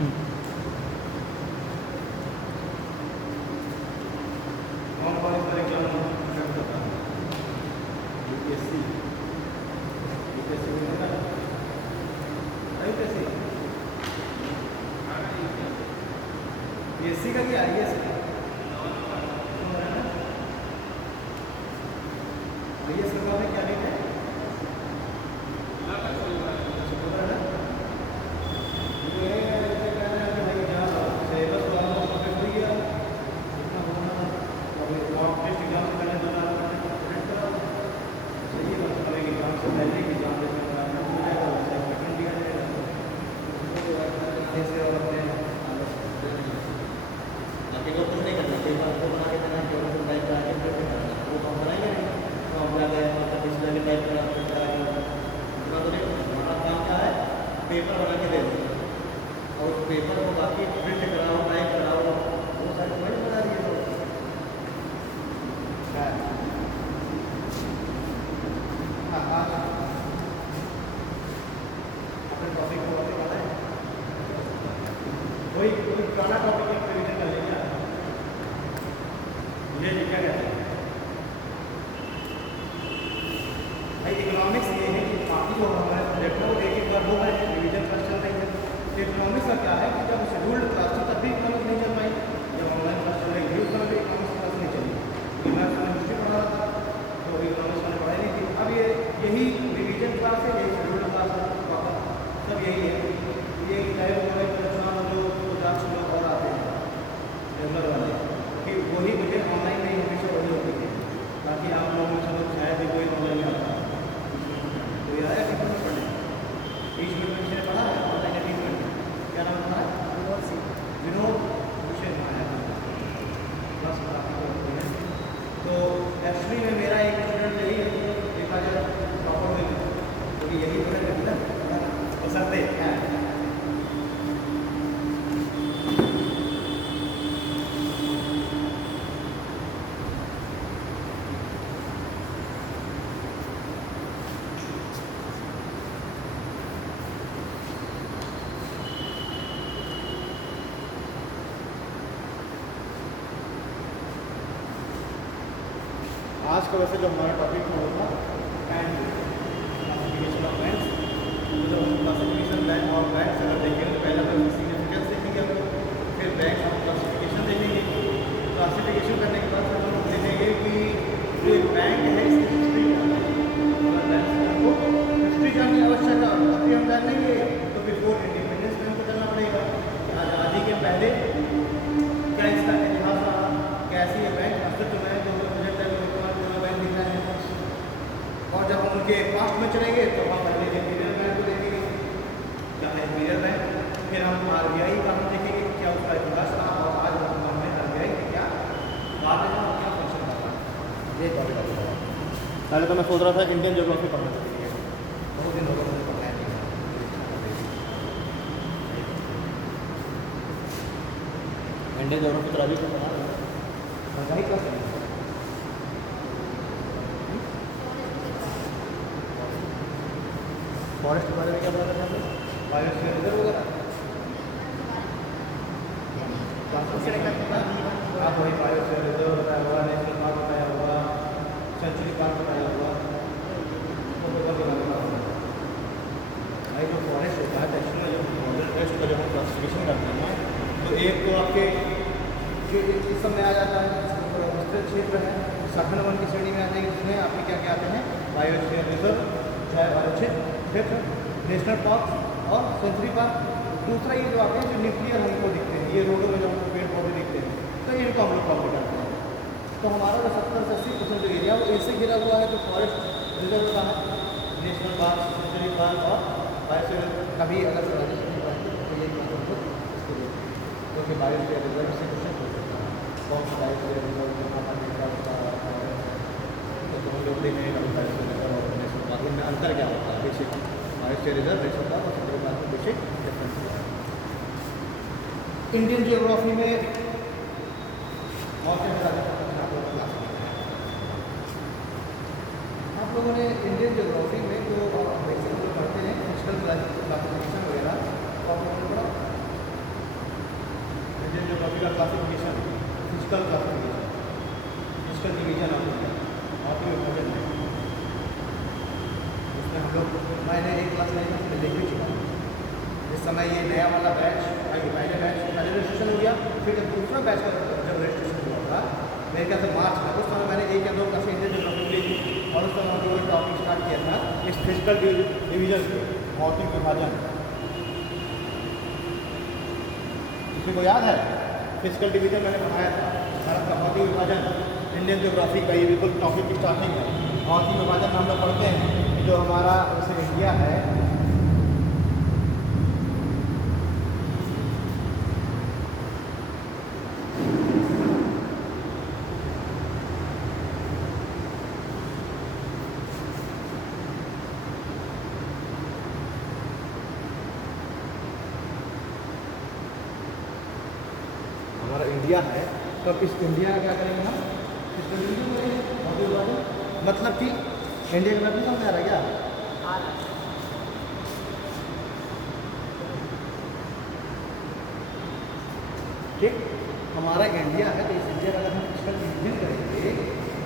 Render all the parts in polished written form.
कौन कौन इस पर एग्जाम अटेम्प्ट करता है? यूपीएससी, यूपीएससी में है ना, यूपीएससी, पीएससी का क्या आईएएस का? आईएएस का में क्या नहीं है? पेपर बना के दे दो और उस पेपर को बाकी प्रिंट कराओ, टाइप कराओ, वो सारी चीज़ें बना दिए तो अपने टॉपिक को वापस पढ़ा है, कोई पुराना टॉपिक एक रिवीजन कर लेंगे। ये क्या कहते हैं भाई, इकोनॉमिक्स ये है कि बाकी जो हमारे सब्जेक्ट है वो एक एक बार हो गए रिवीजन फर्स्ट चल रही है। इकोनॉमिक्स का क्या है कि जब शेड्यूल्ड क्लास थी तब भी इकोनॉमिक्स नहीं चल पाई, जब ऑनलाइन क्लास चल रही थी उस समय भी इकोनॉमिक्स क्लास नहीं चली, क्योंकि मैं उसमें हिस्ट्री पढ़ा रहा था तो इकोनॉमिक्स मैंने पढ़ाई नहीं थी। अब ये यही रिवीजन क्लास है, यही शेड्यूल्ड क्लास है, सब यही है। ये चाहे वो हमारे परेशान जो 50 लोग और आते हैं रेगुलर वाले, कि वही मुझे ऑनलाइन नहीं हमेशा वही होती है, ताकि आप लोगों में समझ शायद भी कोई नॉलेज नहीं आता तो ये आया कि पढ़े 30 मिनट में मैंने पढ़ा है ऑनलाइन है 30 मिनट में। क्या नाम था? विनोद भूषण आया बस काफ़ी है। तो एक्चुअली में मेरा एक स्टूडेंट यही है, देखा जाए प्रॉपर वे में, क्योंकि यही पढ़े पसंद है। आज का वैसे जो हमारा टॉपिक होगा एंड क्लासिफिकेशन ऑफ बैंड्स, तो क्लासिफिकेशन बैंक और बैंड्स अगर देखेंगे तो पहले तो सिग्निफिकेंस देखेंगे हम लोग, फिर बैंक और क्लासिफिकेशन देखेंगे। क्लासिफिकेशन करने के बाद फिर हम देखेंगे कि जो एक बैंक है इसकी हिस्ट्री क्या है, को हिस्ट्री जानने आवश्यक है। अभी हम जान लेंगे तो बिफोर इंडिपेंडेंस बैंक को चलना पड़ेगा, आज़ादी के पहले क्या इसका इतिहास रहा, कैसे ये बैंक अस्तित्व में है, तो और जब हम उनके पास्ट में चलेंगे तो हम पहले इंपीरियल बैंक को देखेंगे, क्या है इंपीरियल बैंक। फिर हम आरबीआई का हम देखेंगे क्या उसका इतिहास रहा और आज वर्तमान में आरबीआई के क्या बाद में क्या फंक्शन करता है। ये टॉपिक होगा। पहले तो मैं सोच रहा था इंडियन ज्योग्राफी पढ़ना चाहिए, बहुत दिन हो गए मुझे पढ़ना है। इंडियन ज्योग्राफी तो अभी पढ़ा ही कर सकते। फॉरेस्ट के बारे में क्या पता था? बायोस्फीयर रिजर्व वगैरह आप वही बायोस्फीयर रिजर्व बताया हुआ, नेशनल पार्क बताया हुआ, सेंचुरी पार्क बताया हुआ, भाई जो फॉरेस्ट होता है टेक्स्ट में, जो मॉडल टेस्ट का जब हम क्लासिफिकेशन करते हैं तो एक तो आपके जो इस समय आ जाता है विस्तृत क्षेत्र है, सघन वन की श्रेणी में आ जाएगी, जिसमें आपके क्या क्या आते हैं बायोस्फीयर रिजर्व, चाहे बायोक्षेत्र, नेशनल पार्क और सेंचुरी पार्क। दूसरा ये जो आते हैं जो न्यूक्लियर हमको दिखते हैं, ये रोडों में जो हमको पेड़ पौधे दिखते हैं, तो इनको हम लोग कवर करते हैं। तो हमारा जो 70 से 80% जो एरिया वो ऐसे घिरा हुआ है, तो फॉरेस्ट रिजर्व का है, नेशनल पार्क, सेंचुरी पार्क और बायोस्फीयर कभी अलग से तो ये क्योंकि बायोस्फीयर रिजर्व से क्वेश्चन हो सकता है, कौन सा बायोस्फीयर रिजर्व कहाँ पर निकला होता है, तो हम लोग देखेंगे बायोस्फीयर रिजर्व और नेशनल पार्क में अंतर क्या होता है। Basic biosphere reserve, national park और सेंचुरी पार्क में बेसिक डिफरेंस है। इंडियन जियोग्राफी में आप लोगों ने इंडियन जियोग्राफी में जो बेसिक पढ़ते हैं फिजिकल क्लासिफिकेशन वगैरह, तो आप लोगों ने पढ़ा geographical classification, physical classification, physical division of India, भौतिक विभाजन में उसमें हम लोग मैंने एक क्लास नहीं मैं देख भी चुका हूँ। इस समय ये नया वाला बैच पहले रजिस्ट्रेशन हो गया, फिर जब दूसरा बैच का जब रजिस्ट्रेशन हुआ था मेरे ख्याल से मार्च में, उस समय मैंने 1 या 2 क्लासें इंडियन ज्योग्राफी ली थी और उस समय हमने टॉपिक स्टार्ट किया था इस फिजिकल डिवीजन के, भौतिक विभाजन। किसी को याद है फिजिकल डिवीजन मैंने पढ़ाया था, भारत का भौतिक विभाजन इंडियन ज्योग्राफी का, ये बिल्कुल टॉपिक की स्टार्टिंग है। भौतिक विभाजन हम लोग पढ़ते हैं जो हमारा जैसे इंडिया है, हमारा इंडिया है, तो इस इंडिया का क्या करेंगे हम, मतलब कि इंडिया का मतलब समझ आ रहा है क्या? ठीक, हमारा इंडिया है तो इस इंडिया का अगर हम फिजिकल डिवीजन करेंगे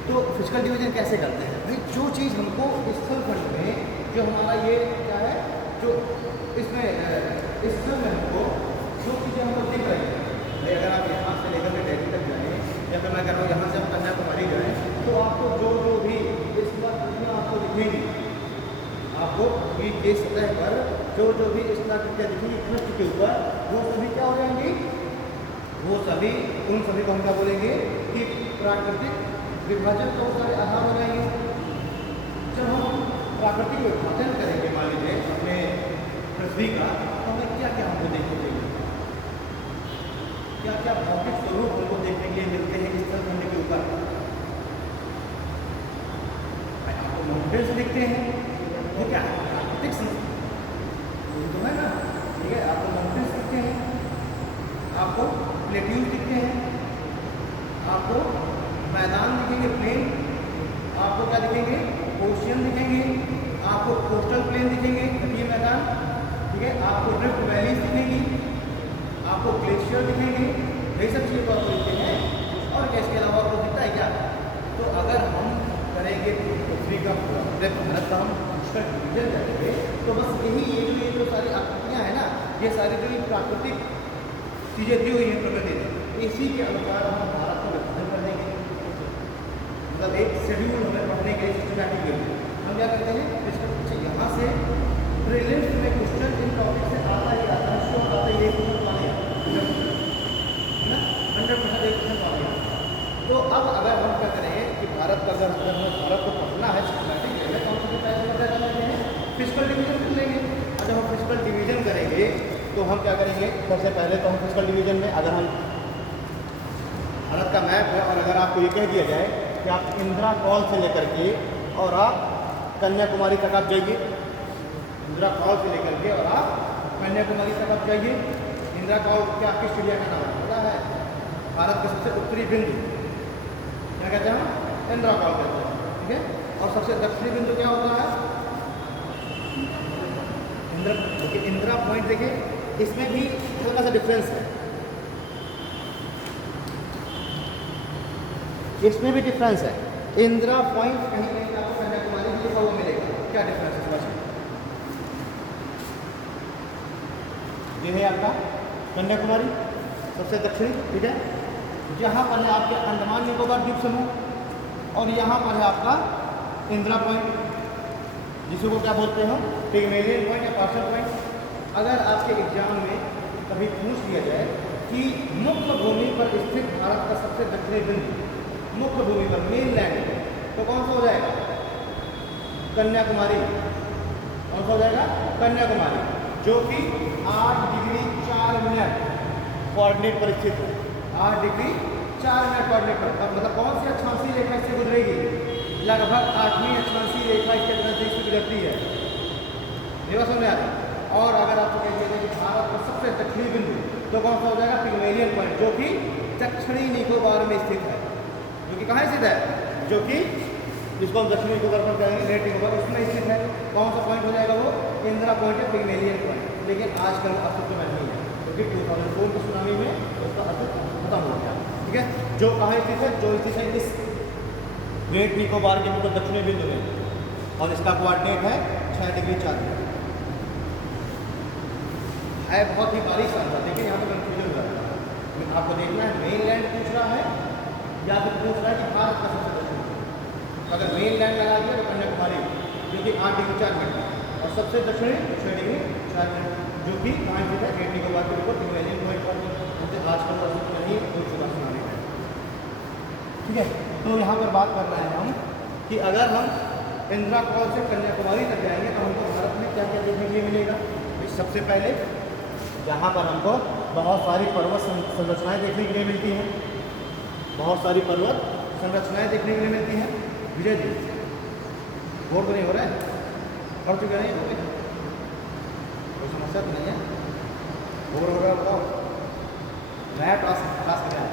तो फिजिकल डिवीजन कैसे करते हैं भाई? जो चीज़ हमको स्थल खंड में जो हमारा ये क्या है, जो इसमें स्थल में हमको जो चीज़ें हमको दिख रही हैं, अगर आप यहाँ से लेकर के दिल्ली तक जाएँ या फिर मैं कह रहा हूँ यहाँ से हम कन्याकुमारी जाएँ तो आपको जो भी इस बात आपको दिखेंगी, आपको बीच के सतह पर जो भी इस आकृतियाँ दिखेंगी पृष्ठ के ऊपर, वो सभी क्या हो जाएंगी, वो सभी उन सभी को हम क्या बोलेंगे कि प्राकृतिक विभाजन का सारे आधार हो जाएंगे। जब हम प्राकृतिक विभाजन करेंगे मान लीजिए अपने पृथ्वी का, तो हमें क्या क्या हमको देखने को मिलेगा, क्या क्या भौतिक स्वरूप हमको देखने के लिए मिलते हैं इस स्थल खंड के ऊपर। आपको माउंटेन्स दिखते हैं, वो क्या है, प्राकृतिक तो है ना, ठीक है, आपको माउंटेन्स दिखते हैं, आपको प्लेट्यूज दिखते हैं, आपको मैदान दिखेंगे, प्लेन, आपको क्या दिखेंगे, ओशियन दिखेंगे, आपको कोस्टल प्लेन दिखेंगे, तटीय मैदान, ठीक है, आपको ड्रिफ्ट वैलीज दिखेंगी, आपको ग्लेशियर दिखेंगे, यही सब चीज़ें आपको दिखते हैं। और क्या इसके अलावा आपको दिखता है क्या? तो अगर हम करेंगे पृथ्वी का भारत का हम उसका डिवीजन करेंगे तो बस ये जो सारी आकृतियाँ हैं ना, ये सारी जो प्राकृतिक चीज़ें दी हुई हैं प्रकृति ने, इसी के अनुसार हम भारत को विभाजन कर देंगे। मतलब एक शेड्यूल हमें पढ़ने के लिए सिस्टमैटिक वे में हम क्या करते हैं, इसको यहाँ से प्रीलिम्स में क्वेश्चन इन टॉपिक से आता ही आता है, श्योर आता है, ये क्वेश्चन पाने ना 100% एक क्वेश्चन पाने। तो अब अगर हम क्या करें कि भारत का अगर हमें भारत को पढ़ना है सिस्टमैटिक वे में, तो हम सबसे पहले क्या करते हैं, फिजिकल डिवीजन कर लेंगे। और जब हम फिजिकल डिवीजन करेंगे तो हम क्या करेंगे, सबसे पहले तो हम फिजिकल डिवीजन में अगर हम भारत का मैप है और अगर आपको ये कह दिया जाए कि आप इंदिरा कॉल से लेकर के और आप कन्याकुमारी तक आप जाइए, इंदिरा कॉल से लेकर के और आप कन्याकुमारी तक आप जाइए। इंदिरा कॉल क्या आपकी चिड़िया का नाम पता है? भारत के सबसे उत्तरी बिंदु क्या कहते हैं हम? इंदिरा कॉल कहते हैं, ठीक है। और सबसे दक्षिणी बिंदु क्या होता है? देखिए इंदिरा पॉइंट, देखिए इसमें भी थोड़ा सा डिफरेंस है, इसमें भी डिफरेंस है। इंदिरा पॉइंट कहीं कहीं आपको कन्याकुमारी में लिखा हुआ मिलेगा, क्या डिफरेंस है बस ये है आपका कन्याकुमारी सबसे दक्षिणी, ठीक है। यहाँ पर है आपके अंडमान निकोबार द्वीप समूह और यहाँ पर है आपका इंदिरा पॉइंट, जिसको क्या बोलते हैं, पिग्मेलियन पॉइंट या पार्शियल पॉइंट। अगर आपके एग्जाम में कभी पूछ लिया जाए कि मुख्य भूमि पर स्थित भारत का सबसे दक्षिणी बिंदु, मुख्य भूमि पर मेन लैंड, तो कौन सा हो जाएगा? कन्याकुमारी। कौन सा हो जाएगा? कन्याकुमारी, जो कि 8 डिग्री 4 मिनट कोऑर्डिनेट पर स्थित है। 8 डिग्री 4 मिनट कोऑर्डिनेट पर, मतलब कौन सी अक्षांशीय रेखा इससे गुजरेगी? लगभग 8वीं अक्षांशीय रेखा इसके तरह से गुजरती है, ये बात समझ में आती है। और अगर आपको कह दिया जाए कि भारत का सबसे दक्षिणी बिंदु, तो कौन सा हो जाएगा? पिग्मेलियन पॉइंट, जो कि दक्षिणी निकोबार में स्थित है, जो कि कहाँ स्थित है? जो कि जिसको हम दक्षिणी निकोबार पर कहेंगे, ग्रेट निकोबार, उसमें स्थित है। कौन सा पॉइंट हो जाएगा वो? इंदिरा पॉइंट है, पिग्मेलियन पॉइंट। लेकिन आजकल अस्तित्व में नहीं है, क्योंकि 2004 के सुनामी में उसका अस्तित्व खत्म हो गया। ठीक है, जो कहाँ स्थित है, जो स्थित है इस ग्रेट निकोबार के बिल्कुल दक्षिणी बिंदु में, और इसका कोऑर्डिनेट है 6 डिग्री 4 मिनट। है बहुत ही बारीक आंसर, देखिए यहाँ पर कंफ्यूजन हो रहा है। आपको देखना है मेन लैंड पूछ रहा है या फिर पूछ रहा है कि भारत का सबसे दक्षिणी। अगर मेन लैंड लगा दिया तो कन्याकुमारी, जो कि 8 डिग्री 4 मिनट, और सबसे दक्षिणी 6 डिग्री 4 मिनट, जो कि कहाँ स्थित है, ग्रेट निकोबार के ऊपर हिमालयन पॉइंट पर। आजकल तो नहीं कोई सुबह सुनाने का। ठीक है, तो यहाँ पर बात कर रहे हैं हम कि अगर हम इंदिरा कॉल से कन्याकुमारी तक जाएंगे तो हमको भारत में क्या क्या देखने के लिए मिलेगा। सबसे पहले यहाँ पर हमको बहुत सारी पर्वत संरचनाएं देखने के लिए मिलती हैं, बहुत सारी पर्वत संरचनाएं देखने के लिए मिलती हैं। विजय जी बोर तो नहीं हो रहा है, पढ़ चुके नहीं हो, कोई समस्या तो नहीं है, बोर हो रहा है बताओ, नया क्लास में आए।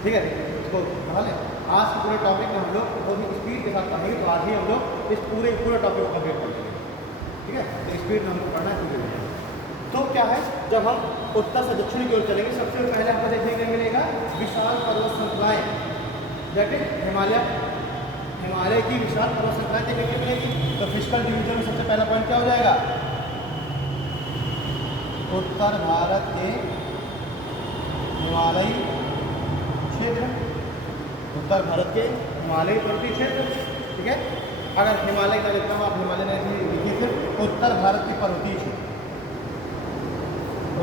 ठीक है, इसको पढ़ा लें। आज के पूरे टॉपिक में हम लोग बहुत ही स्पीड के साथ पढ़ेंगे, तो आज ही हम लोग इस पूरे टॉपिक को कंप्लीट कर लेंगे। ठीक है, तो स्पीड में हमको पढ़ना है। तो क्या है, जब हम उत्तर से दक्षिण की ओर चलेंगे, सबसे पहले हमको देखने को मिलेगा विशाल पर्वत श्रृंखलाएं, जैसे हिमालय की विशाल पर्वत श्रृंखलाएं देखने को मिलेगी। तो फिजिकल डिवीजन में सबसे पहला पॉइंट क्या हो जाएगा, उत्तर भारत के हिमालयी क्षेत्र, उत्तर भारत के हिमालयी पर्वतीय क्षेत्र। ठीक है, अगर हिमालय का लिखता हूँ आप हिमालय नहीं लिखिए, फिर उत्तर भारत के पर्वतीय क्षेत्र,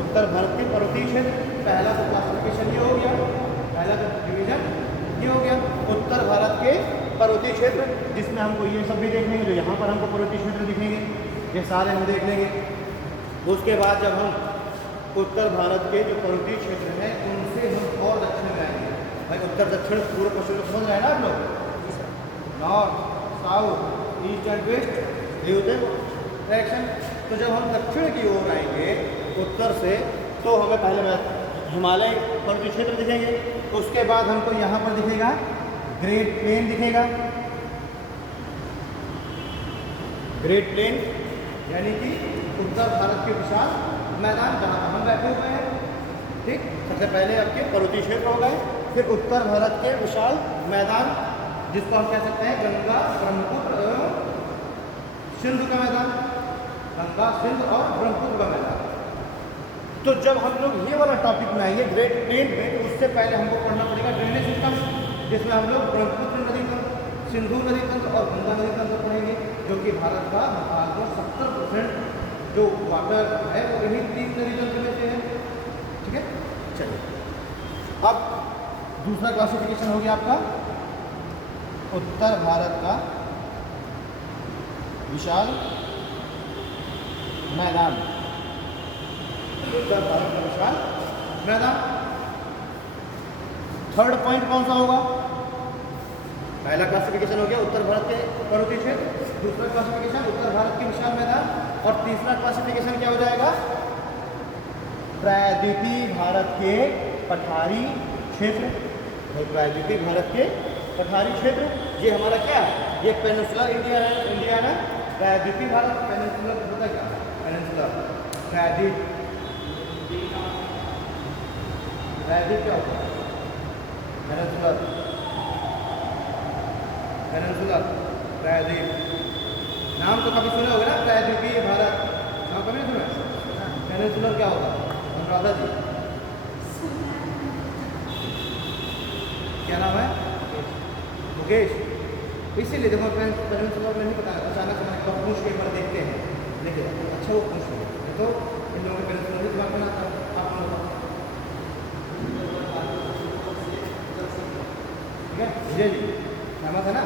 उत्तर भारत के पर्वतीय क्षेत्र। पहला तो क्लासिफिकेशन ये हो गया, पहला तो डिवीजन ये हो गया, उत्तर भारत के पर्वतीय क्षेत्र, जिसमें हमको ये सब भी देखने जो यहाँ पर हमको पर्वतीय क्षेत्र दिखेंगे, ये सारे हम देख लेंगे। उसके बाद जब हम उत्तर भारत के जो पर्वतीय क्षेत्र हैं उनसे हम और दक्षिण में आएंगे। भाई उत्तर दक्षिण पूर्व पश्चिम को समझ रहे हैं ना आप लोग, north south east and west, ये होते हैं डायरेक्शन। तो जब हम दक्षिण की ओर आएंगे उत्तर से, तो हमें पहले हिमालय पर्वतीय क्षेत्र दिखेंगे, उसके बाद हमको यहाँ पर दिखेगा ग्रेट प्लेन दिखेगा, ग्रेट प्लेन यानी कि उत्तर भारत के विशाल मैदान जहाँ हम बैठे हुए हैं। ठीक, सबसे पहले आपके पर्वतीय क्षेत्र हो गए, फिर उत्तर भारत के विशाल मैदान, जिसको हम कह सकते हैं गंगा ब्रह्मपुत्र सिंधु का मैदान, गंगा सिंधु और ब्रह्मपुत्र का मैदान। तो जब हम लोग ये वाला टॉपिक में आएंगे ग्रेट प्लेन में, तो उससे पहले हमको पढ़ना पड़ेगा ड्रेनेज सिस्टम, जिसमें हम लोग ब्रह्मपुत्र नदी तंत्र, सिंधु नदी तंत्र और गंगा नदी तंत्र पढ़ेंगे, जो कि भारत का लगभग 70% जो वाटर है वो इन्हीं 3 नदी तंत्र में से है। ठीक है, चलिए अब दूसरा क्लासिफिकेशन हो गया आपका उत्तर भारत का विशाल मैदान, उत्तर भारत का विशाल मैदान। थर्ड पॉइंट कौन सा होगा, पहला क्लासिफिकेशन हो गया उत्तर भारत के पर्वतीय क्षेत्र, दूसरा क्लासिफिकेशन उत्तर भारत के विशाल मैदान, और तीसरा क्लासिफिकेशन क्या हो जाएगा, प्रायद्वीपीय भारत के पठारी क्षेत्र। प्रायद्वीपीय भारत के पठारी क्षेत्र, ये हमारा क्या है, ये पेनिनसुलर इंडिया है, प्रायद्वीपीय भारत, पेनिनसुलर होता क्या, पेनिनसुलर प्रायद्वीप, प्रायद्वीप क्या होता है, पेनिनसुलर, पेनिनसुलर प्रायद्वीप, नाम तो कभी सुने होगा ना, प्रायद्वीपीय भारत, नाम कभी नहीं सुना। पेनिनसुलर क्या होता है, अनुराधा जी क्या नाम है, मुकेश। इसीलिए देखो पेनिनसुलर में नहीं पता, अचानक से मैंने पूछ के एक बार देखते हैं, देखिए अच्छा वो पूछ रहे तो इन लोगों के पेनिनसुलर भी दिमाग में आता है। आप ठीक है, विजय जी सहमत है ना,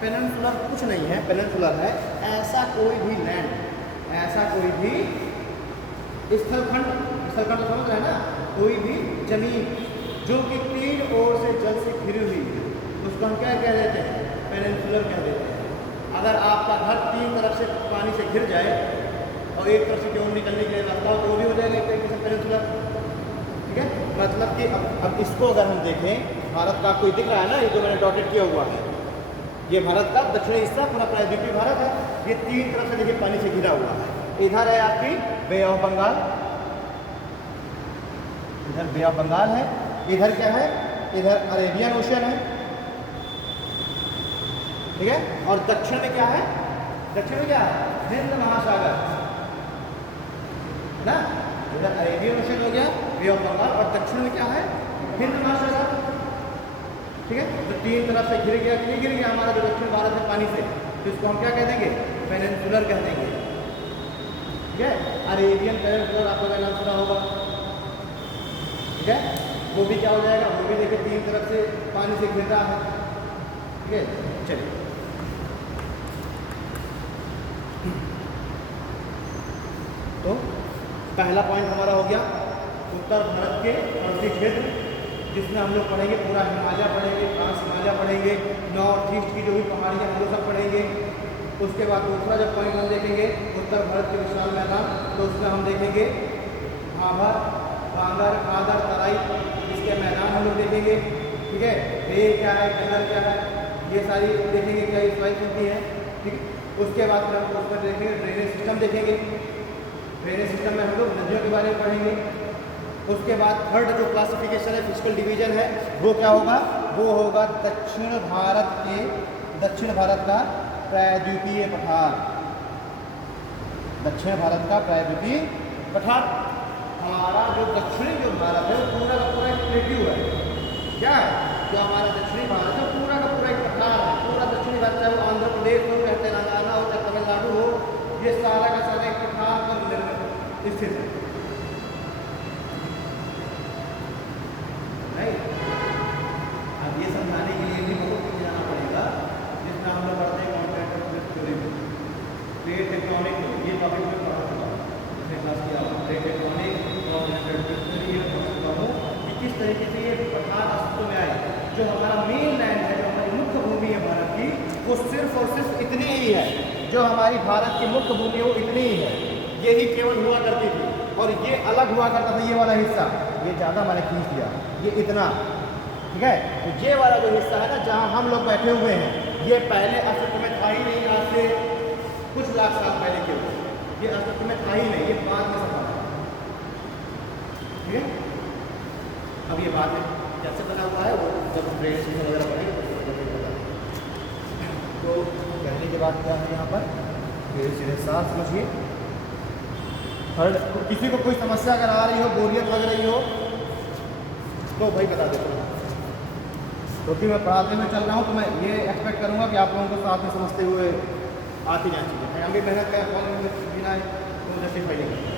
पेनिनसुलर कुछ नहीं है, पेनिनसुलर है ऐसा कोई भी लैंड, ऐसा कोई भी स्थलखंड, स्थलखंड समझ रहे हैं ना, कोई भी जमीन जो कि 3 ओर से जल से घिरी हुई है, उसको हम क्या कह देते हैं, पेनिनसुलर कह देते हैं। अगर आपका घर 3 तरफ से पानी से घिर जाए और एक तरफ से केवल निकलने के लिए रास्ता हो, तो वो भी हो जाएगा एक तरीके से पेनिनसुलर। ठीक है, मतलब कि अब इसको अगर हम देखें, भारत का कोई दिख रहा है ना, ये जो मैंने डॉटेड किया हुआ है, ये भारत का दक्षिणी हिस्सा पूरा प्रायद्वीपीय भारत है, ये 3 तरफ से देखिए पानी से घिरा हुआ है। इधर है आपकी बे ऑफ बंगाल, इधर बे ऑफ बंगाल है, इधर क्या है, इधर अरेबियन ओशन है, ठीक है। और दक्षिण में क्या है, दक्षिण में क्या है, हिंद महासागर ना, इधर अरेबियन ओशन हो गया, बे ऑफ बंगाल, और दक्षिण में क्या है, हिंद महासागर, ठीक है। तो तीन तरफ से घिर गया, घिर गया हमारा जो दक्षिण भारत है पानी से, तो इसको हम क्या कह देंगे, पेनिनसुलर कह देंगे, ठीक है। अरेबियन पेनिनसुलर आपका नाम सुना होगा, ठीक है। वो भी क्या हो जाएगा, वो भी देखिए तीन तरफ से पानी से घिर रहा है, ठीक है। चलिए तो पहला पॉइंट हमारा हो गया उत्तर भारत के पर्वतीय क्षेत्र, जिसमें हम लोग पढ़ेंगे पूरा हिमालय पढ़ेंगे, ट्रांस हिमालय पढ़ेंगे, नॉर्थ ईस्ट की जो भी पहाड़ियाँ हम लोग सब पढ़ेंगे। उसके बाद दूसरा जब पॉइंट हम देखेंगे उत्तर भारत के विशाल मैदान, तो उसमें हम देखेंगे भाभर, बांगर, कादर, तराई, इसके मैदान हम लोग देखेंगे, ठीक है। ये क्या है, कलर क्या है, ये सारी देखेंगे क्या इस होती है, ठीक है। उसके बाद फिर हम उसमें देखेंगे ड्रेनेज सिस्टम देखेंगे, ड्रेनेज सिस्टम में हम लोग नदियों के बारे में पढ़ेंगे। उसके बाद थर्ड जो क्लासिफिकेशन है, फिजिकल डिवीजन है, वो क्या होगा, वो होगा दक्षिण भारत का प्रायद्वीपीय पठार, दक्षिण भारत का प्रायद्वीपीय पठार। हमारा जो दक्षिणी जो भारत है वो पूरा का पूरा एक प्लेट्यू है, क्या है, जो हमारा दक्षिणी भारत है पूरा का पूरा एक पठार है, पूरा दक्षिणी भारत, चाहे वो आंध्र प्रदेश हो, चाहे तेलंगाना हो, चाहे तमिलनाडु हो, ये सारा का सारा एक पठार पर स्थित है, राइट। अब ये समझाने के लिए भी बहुत कुछ जाना पड़ेगा, जिसमें हम लोग पढ़ते हैं कॉन्टिनेंटल प्लेट टेक्टोनिक, ये टॉपिक में पढ़ा चुका हूँ, क्लास किया प्लेट टेक्टोनिक, कि किस तरीके से ये पठार अस्तित्व में आए। जो हमारा मेन लैंड है, जो हमारी मुख्य भूमि है भारत की, वो सिर्फ और सिर्फ इतनी ही है, जो हमारी भारत की मुख्य भूमि है वो इतनी ही है, यही केवल हुआ करती थी। और ये अलग हुआ करता था, ये वाला हिस्सा, ये ज़्यादा मैंने खींच दिया, ये इतना, ठीक है। तो ये वाला जो हिस्सा है ना, जहाँ हम लोग बैठे हुए हैं, ये पहले अस्तित्व में था ही नहीं, आज से कुछ लाख साल पहले के, ये अस्तित्व में था ही नहीं, ये बाद में सब, ठीक है। अब ये बाद में कैसे बना हुआ है, वो जब हम ड्रेनेज वगैरह पढ़ेंगे तो कहने के बाद क्या है यहाँ पर, सीधे साफ समझिए। थर्ड, किसी को कोई समस्या अगर आ रही हो, बोरियत लग रही हो, तो भाई बता देता हूँ, क्योंकि मैं पढ़ाते हुए चल रहा हूँ, तो मैं ये एक्सपेक्ट करूँगा कि आप लोगों को साथ में समझते हुए आती जाए चीज़ें। हम भी मेहनत करें, कौन बिना तो जस्टिफाई नहीं करता।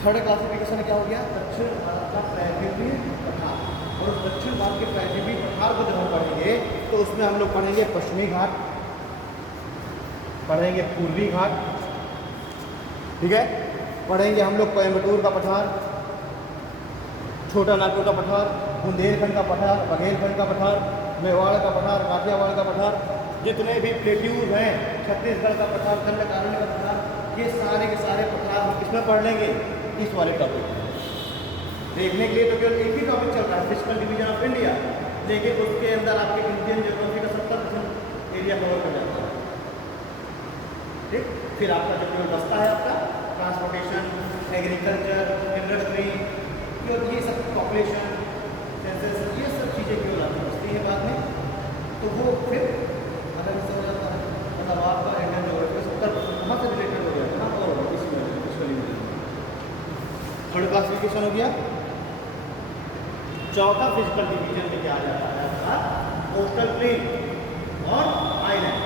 थर्ड क्लासिफिकेशन क्या हो गया, दक्षिण भारत का प्रायद्वीपीय पठार। और उस दक्षिण भारत के प्रायद्वीपीय पठार को जब हम पढ़ेंगे, तो उसमें हम लोग पढ़ेंगे पश्चिमी घाट, पढ़ेंगे पूर्वी घाट, ठीक है, पढ़ेंगे हम लोग कोयम्बटूर का पठार, छोटा नागपुर का पठार, बुंदेलखंड का पठार, बघेलखंड का पठार, मेवाड़ का पठार, काठियावाड़ का पठार, जितने भी प्लेट्यूज हैं, छत्तीसगढ़ का पठार, दंडकारण्य का पठार, ये सारे के सारे पठार हम किसमें पढ़ लेंगे, इस वाले टॉपिक में। देखने के लिए तो केवल एक ही टॉपिक चल रहा है, फिजिकल डिवीजन ऑफ इंडिया, लेकिन उसके अंदर आपके इंडियन ज्योग्राफी का 70% एरिया कवर कर जाता है, ठीक। फिर आपका जो केवल बचता है आपका ट्रांसपोर्टेशन, एग्रीकल्चर, इंडस्ट्री, ये सब पॉपुलेशन, सेंसस, ये सब चीज़ें केवल आपकी बचती है बाद में। तो वो फिर अगर इससे हो जाता है, मतलब आपका इंडियन ज्योग्राफी का 70% वहाँ से रिलेटेड हो जाएगा ना, और इसी में थर्ड क्लासिफिकेशन हो गया। चौथा फिजिकल डिवीजन में क्या आ जाता है आपका, कोस्टल प्लेन और आइलैंड।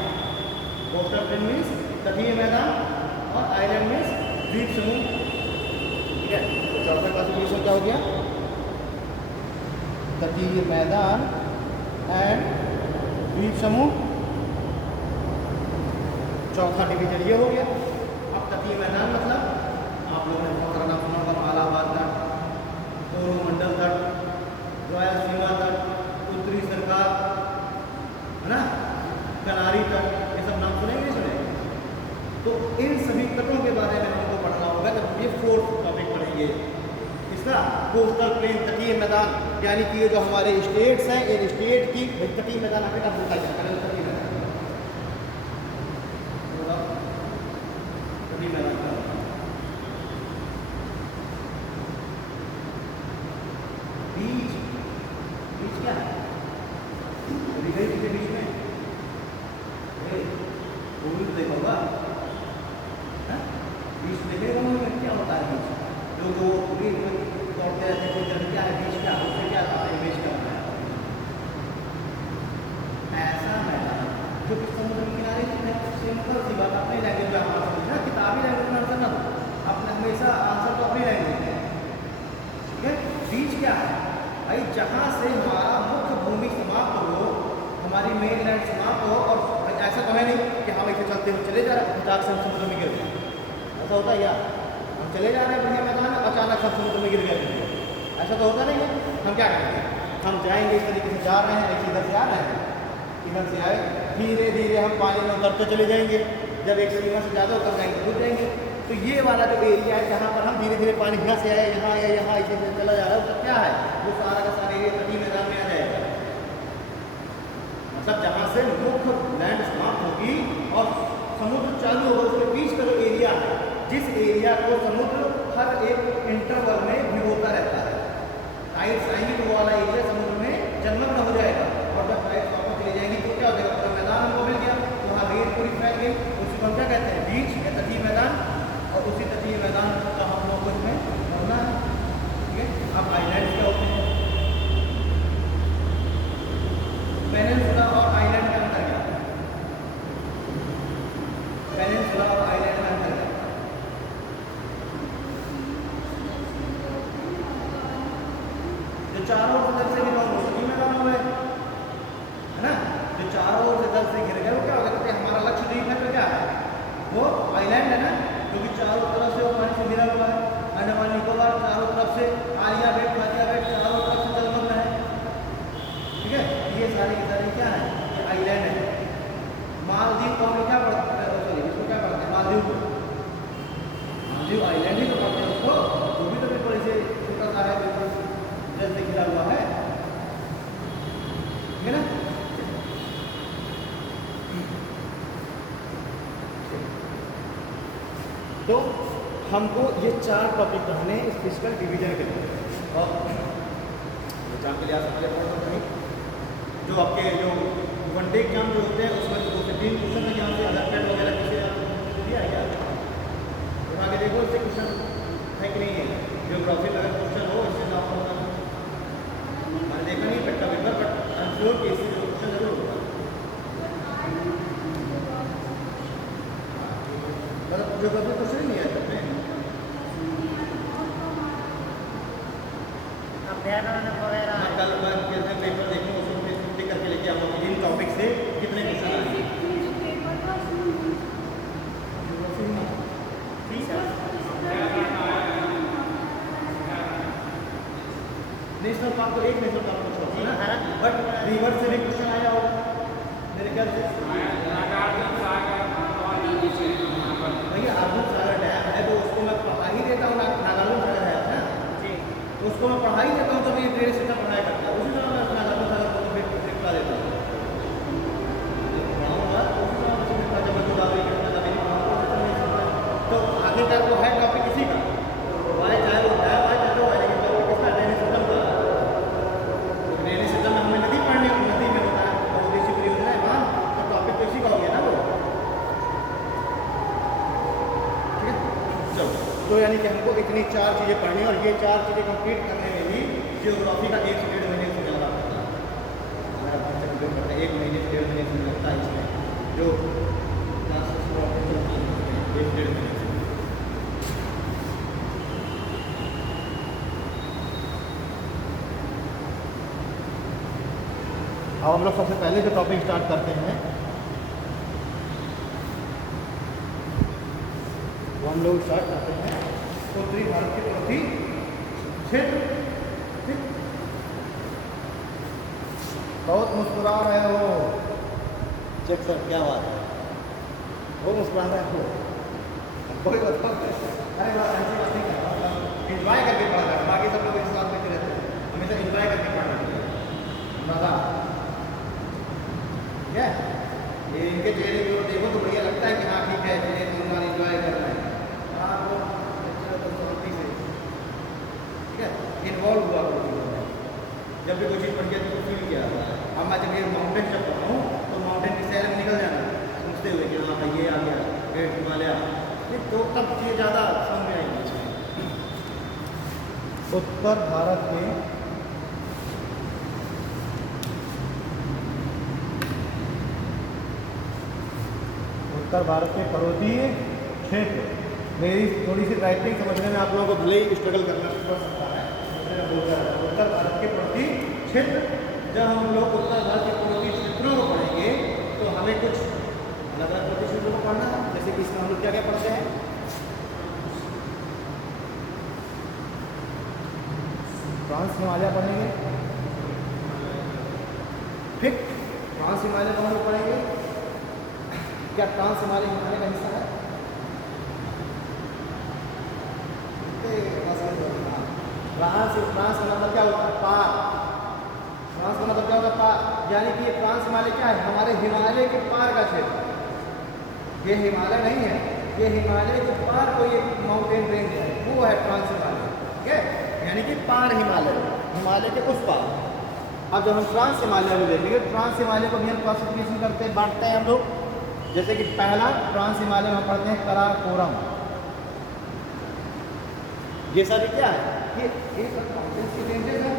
कोस्टल प्लेन मीन्स तटीय मैदान, और आइलैंड मीन्स द्वीप समूह, ठीक है। तो चौथा क्लासिफिकेशन क्या हो गया, तटीय मैदान एंड द्वीप समूह, चौथा डिवीजन ये हो गया। अब तटीय मैदान मतलब आप लोगों ने बहुत सारा नाम सुना होगा, मालाबार तट, कोरोमंडल तट, रॉयल सीमा तट, उत्तरी सरकार, है ना, कनारी तट, ये सब नाम सुनेंगे नहीं सुने। तो इन सभी तटों के बारे में हमको पढ़ना होगा, जब ये फोर्थ टॉपिक पढ़ेंगे इसका, कोस्टल प्लेन, तटीय मैदान, यानी कि ये जो हमारे स्टेट्स हैं, इन स्टेट की तटीय मैदान आपके टाइम होता है, तटीय मैदान, तटीय मैदान जहाँ से हमारा मुख्य भूमि समाप्त हो, हमारी मेन लैंड समाप्त हो, और ऐसा तो है नहीं कि हम ऐसे चलते हुए चले जा रहे हैं अचानक से हम समुद्र में गिर गए। ऐसा होता है क्या? हम चले जा रहे हैं बढ़िया मैदान, अचानक हम समुद्र में गिर गए, ऐसा तो होता नहीं है। हम क्या करेंगे? हम जाएंगे इस तरीके से जा रहे हैं, ऐसे इधर से आ रहे हैं, इधर से आए, धीरे धीरे हम पानी में उतरते चले जाएंगे। जब एक सीमा से ज़्यादा उतर जाएंगे तो डूब जाएंगे। तो ये वाला जो एरिया है जहाँ पर हम धीरे धीरे पानी यहाँ से आए, यहाँ आया, यहाँ ऐसे चला जा रहा है, उसका क्या है? वो सारा का सारा एरिया तटीय मैदान में आ जाएगा। मतलब जहाँ से मुख्य लैंड समाप्त होगी और समुद्र चालू होगा, उसके बीच का जो एरिया है, जिस एरिया को समुद्र हर एक इंटरवल में भिगोता रहता है, टाइड्स आएंगी तो वो वाला एरिया समुद्र में जलमग्न हो जाएगा। और जब टाइड्स वापस चली जाएंगी तो क्या हो जाएगा? पूरा मैदान हमको मिल गया, वहाँ रेत पूरी फैल गई, उसी को हम क्या कहते हैं? बीच या तटीय मैदान। और उसी तटीय मैदान का हम लोग को इसमें रहना है। ठीक है, अब आइलैंड क्या होते हैं? पेनिनसुला और आइलैंड का अंतर क्या है? पेनिनसुला और आइलैंड का अंतर क्या है? जो चारों ओर से से गिरा वो तटीय मैदान हो गए, है ना? जो चारों ओर से दल से घिर गए वो क्या हो गया? कहते हैं हमारा लक्षद्वीप है तो क्या है? वो आइलैंड है ना, क्योंकि चारों तरफ से वो पानी से घिरा हुआ है। अंडमान निकोबार चारों तरफ से, आलिया बेट, खादिया बेट चारों तरफ से जलमग्न है। ठीक है, ये सारे के सारे क्या है? ये आइलैंड है। मालदीव को हम क्या पढ़ते हैं? सॉरी, इसको क्या पढ़ते हैं? मालदीव को, मालदीव आइलैंड ही तो पढ़ते हैं उसको, वो भी तो बिल्कुल ऐसे छोटा सा है, बिल्कुल जल से घिरा हुआ है। ठीक है ना? तो हमको ये 4 टॉपिक पढ़ने इस फिजिकल डिवीजन के लिए, और एग्जाम के लिए आप समझ पढ़ सकते हैं। जो आपके जो वनडे एग्जाम जो होते हैं उसमें 2 से 3 क्वेश्चन है, यहाँ से अदर वगैरह किसी आपको दिया है क्या? तो आगे देखो इससे क्वेश्चन है कि नहीं है। जियोग्राफी में अगर क्वेश्चन हो इससे तो आपको होगा, मैंने देखा नहीं paper but I am sure कि इससे क्वेश्चन जरूर होगा। मतलब जियोग्राफी क्वेश्चन नहीं है वगैरह। कल मैं पेपर देखूँ उसमें टिक करके लेके आऊँगा इन टॉपिक से कितने क्वेश्चन आए। नेशनल पार्क तो एक नेशनल पार्क कुछ है ना, बट रिवर से भी क्वेश्चन आया होगा मेरे ख्याल से। भैया अर्जुन सागर डैम है तो उसको मैं पढ़ा ही देता हूँ, नागार्जुन सागर है ना, तो उसको मैं पढ़ा ही देता हूँ, जब ये ड्रेनेज सिस्टम पढ़ाई करता है उसी तरह मैं नागार्जुन सागर को फिर पढ़ा देता हूँ। तो आखिरकार वो है टॉपिक इसी का, चाहे वो डैम है चाहे वो है, लेकिन टॉपिक किसका? ड्रेनेज सिस्टम का। ड्रेनेज सिस्टम में हमें नदी पढ़नी, नदी में होता है उद्देश्य परियोजना है मान, तो टॉपिक तो इसी का हो गया ना वो। ठीक है, चलो, तो यानी कि हमको इतनी 4 चीज़ें पढ़नी, और ये 4 चीज़ें कंप्लीट करने में भी जियोग्राफी का 1 से 1.5 महीने से ज़्यादा लगता है। अगर आप बच्चे कंप्लीट करते हैं 1 महीने से 1.5 महीने से लगता है इसमें, जो क्लासेस 1.5 महीने से। अब हम लोग सबसे पहले जो टॉपिक स्टार्ट करते हैं वो हम लोग स्टार्ट करते हैं उत्तरी भारत के प्रति क्षेत्र। ठीक, बहुत मुस्कुरा रहे हो, चेक सर क्या बात है, वो मुस्कुरा रहे हो, कोई बताओ। अरे बात ऐसी बात नहीं कर रहा, इंजॉय करके पढ़ा है, बाकी सब लोग एक साथ में रहते हैं, हमेशा इंजॉय करके पढ़ना चाहिए, मज़ा। ठीक है, ये इनके चेहरे की ओर देखो तो बढ़िया लगता है कि हाँ ठीक है चलिए तुम्हारा इंजॉय करना है, आपको से ठीक है इन्वॉल्व हुआ जब भी कोई चीज़ पढ़ गया तो फील किया। अब मैं जब ये माउंटेन चल रहा हूँ तो माउंटेन की सैर में निकल जाना समझते हुए कि हाँ भाई ये आ गया ग्रेट हिमालय, तो तब चीज़ें ज़्यादा समझ में आएंगी। उत्तर भारत के पर्वतीय क्षेत्र, मेरी थोड़ी सी राइटिंग समझने में आप लोगों को भले ही स्ट्रगल करना पड़ सकता है, जगह बोलता है उत्तर भारत के पर्वतीय क्षेत्र। जब हम लोग उत्तर भारत के पर्वतीय क्षेत्रों को पढ़ेंगे तो हमें कुछ अलग अलग पर्वतीय क्षेत्रों को पढ़ना है। जैसे कि इसमें हम लोग क्या क्या पढ़ते हैं, ट्रांस हिमालय पढ़ेंगे, ठीक, ट्रांस हिमालय को हम लोग पढ़ेंगे। क्या ट्रांस हिमालय हिमालय का हिस्सा है? ट्रांस का मतलब क्या होता है? पार। ट्रांस का मतलब क्या होता है? पार, यानी कि ट्रांस हिमालय क्या है? हमारे हिमालय के पार का क्षेत्र। ये हिमालय नहीं है, ये हिमालय के पार कोई एक माउंटेन रेंज है, वो है ट्रांस हिमालय, ठीक है, यानी कि पार हिमालय, हिमालय के उस पार। अब जब हम ट्रांस हिमालय में देखेंगे, ट्रांस हिमालय को भी हम क्लासिफिकेशन करते हैं, बांटते हैं हम लोग। जैसे कि पहला ट्रांस हिमालय में पढ़ते हैं कराकोरम। ये सभी क्या है? ये सब रेंजेस हैं।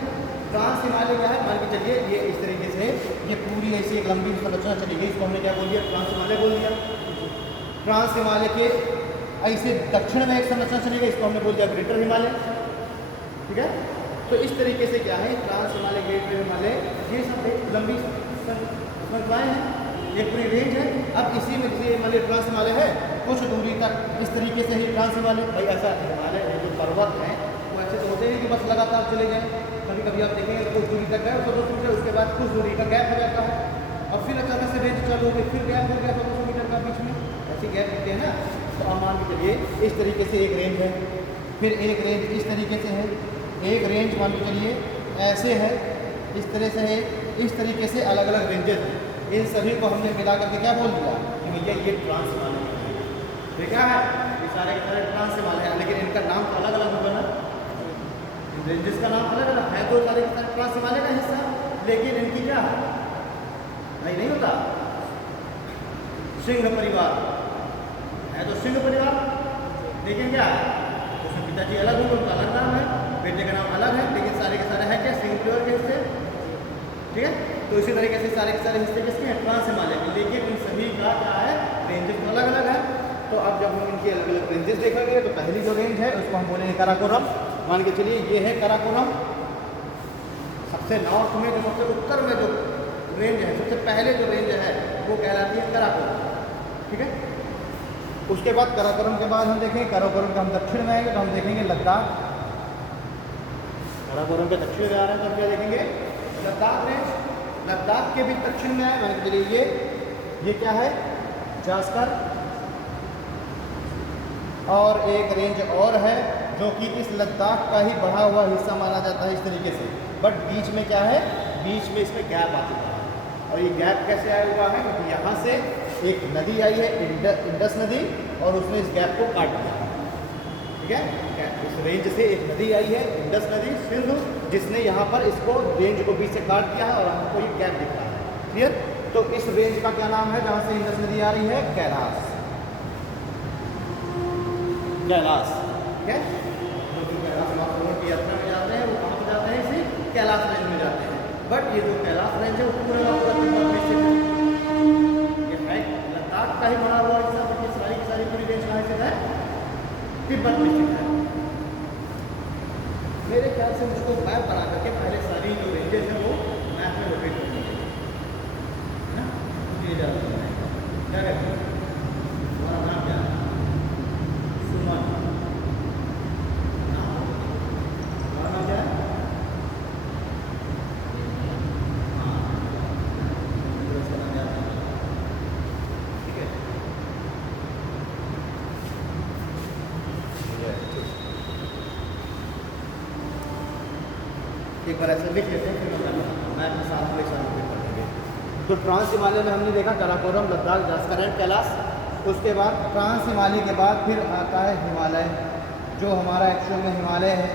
ट्रांस हिमालय क्या है? मान के चलिए ये इस तरीके से ये पूरी ऐसी एक लंबी संरचना चली गई, इसको हमने क्या बोल दिया? ट्रांस हिमालय बोल दिया। ट्रांस हिमालय के ऐसे दक्षिण में एक संरचना चली गई, इसको हमने बोल दिया ग्रेटर हिमालय, ठीक है। तो इस तरीके से क्या है, ट्रांस हिमालय, ग्रेटर हिमालय, ये सब एक लंबी श्रृंखलाएं हैं, एक पूरी रेंज है। अब इसी में जैसे मान लीजिए ट्रांस हिमालय है, कुछ दूरी तक इस तरीके से ही ट्रांस हिमालय, भाई ऐसा हिमालय जो पर्वत हैं वो ऐसे तो होते हैं कि बस लगातार चले जाएं। कभी कभी आप देखेंगे कुछ दूरी तक गए, 100-200 मीटर, उसके बाद कुछ दूरी का गैप हो जाता है, और फिर अचानक से रेंज चालू हो गई, फिर गैप हो गया 100-200 मीटर का बीच में, ऐसे गैप दिखते हैं ना। तो आप मान के चलिए इस तरीके से एक रेंज है, फिर एक रेंज इस तरीके से है, एक रेंज मान के चलिए ऐसे है, इस तरह से है, इस तरीके से अलग अलग रेंजेस हैं। इन सभी को हमने मिला करके क्या बोल दिया कि भैया ये ट्रांस हिमालय है। देखा है, ये सारे ट्रांस हिमालय है, लेकिन इनका नाम तो अलग अलग होगा ना, इन रेंजेस का नाम अलग अलग है, तो सारे ट्रांस हिमालय का हिस्सा, लेकिन इनकी क्या है? नहीं होता, सिंह परिवार है, तो सिंह परिवार, लेकिन क्या है उसमें पिताजी अलग होंगे, उनका अलग नाम है, बेटे का नाम अलग है, लेकिन सारे के सारे है क्या? सिंह परिवार के हिस्से, ठीक है। तो इसी तरीके से सारे के सारे हिस्से किसके हैं? ट्रांस हिमालय के, लेकिन इन सभी का क्या है? रेंजेस तो अलग अलग है। तो अब जब हम इनकी अलग अलग रेंजेस देखेंगे, तो पहली जो रेंज है उसको हम बोलेंगे कराकोरम। मान के चलिए ये है कराकोरम, सबसे नॉर्थ में, जो सबसे उत्तर में जो रेंज है, सबसे पहले जो रेंज है वो कहलाती है कराकोरम, ठीक है। उसके बाद कराकोरम के बाद हम देखेंगे, कराकोरम का हम दक्षिण में आएंगे तो हम देखेंगे लद्दाख। कराकोरम के दक्षिण में आ रहे हैं तो हम क्या देखेंगे? लद्दाख रेंज। लद्दाख के भी दक्षिण में है, मान के चलिए ये क्या है? जास्कर। और एक रेंज और है जो कि इस लद्दाख का ही बढ़ा हुआ हिस्सा माना जाता है इस तरीके से, बट बीच में क्या है? बीच में इसमें गैप आ चुका है। और ये गैप कैसे आया हुआ है? क्योंकि यहाँ से एक नदी आई है, इंडस नदी, और उसने इस गैप को काट दिया, ठीक है। इस रेंज से एक नदी आई है, इंडस नदी, सिंधु, जिसने यहाँ पर इसको रेंज को बीच से काट दिया है और हमको ये गैप दिख रहा है, क्लियर। तो इस रेंज का क्या नाम है जहाँ से इंडस नदी आ रही है? कैलाश, कैलाश, ठीक है। जो कैलाश मानसरोवर की यात्रा में जाते हैं वो कहाँ पर जाते हैं? इसी कैलाश रेंज में जाते हैं। बट ये जो कैलाश रेंज है वो पूरा का पूरा तिब्बत में स्थित है, ये है लद्दाख का ही बना हुआ हिस्सा, बल्कि सारी की सारी पूरी रेंज कहाँ स्थित है? तिब्बत में स्थित है। मेरे ख्याल से मुझको मैप बना करके पहले सारी जो रेंजेस हैं वो मैप में लोकेट करनी चाहिए, है ना, ये ज़्यादा क्या कहते हैं? तुम्हारा नाम क्या है? सुमन, तुम्हारा नाम क्या है? हाँ, ठीक है, एक बार ऐसे लिख लेते हैं, फिर मैं अपने साथ में लोकेट कर देंगे। तो ट्रांस हिमालय में हमने देखा कराकोरम, लद्दाख, जास्कर एंड कैलाश। उसके बाद ट्रांस हिमालय के बाद फिर आता है हिमालय, जो हमारा एक्चुअल में हिमालय है।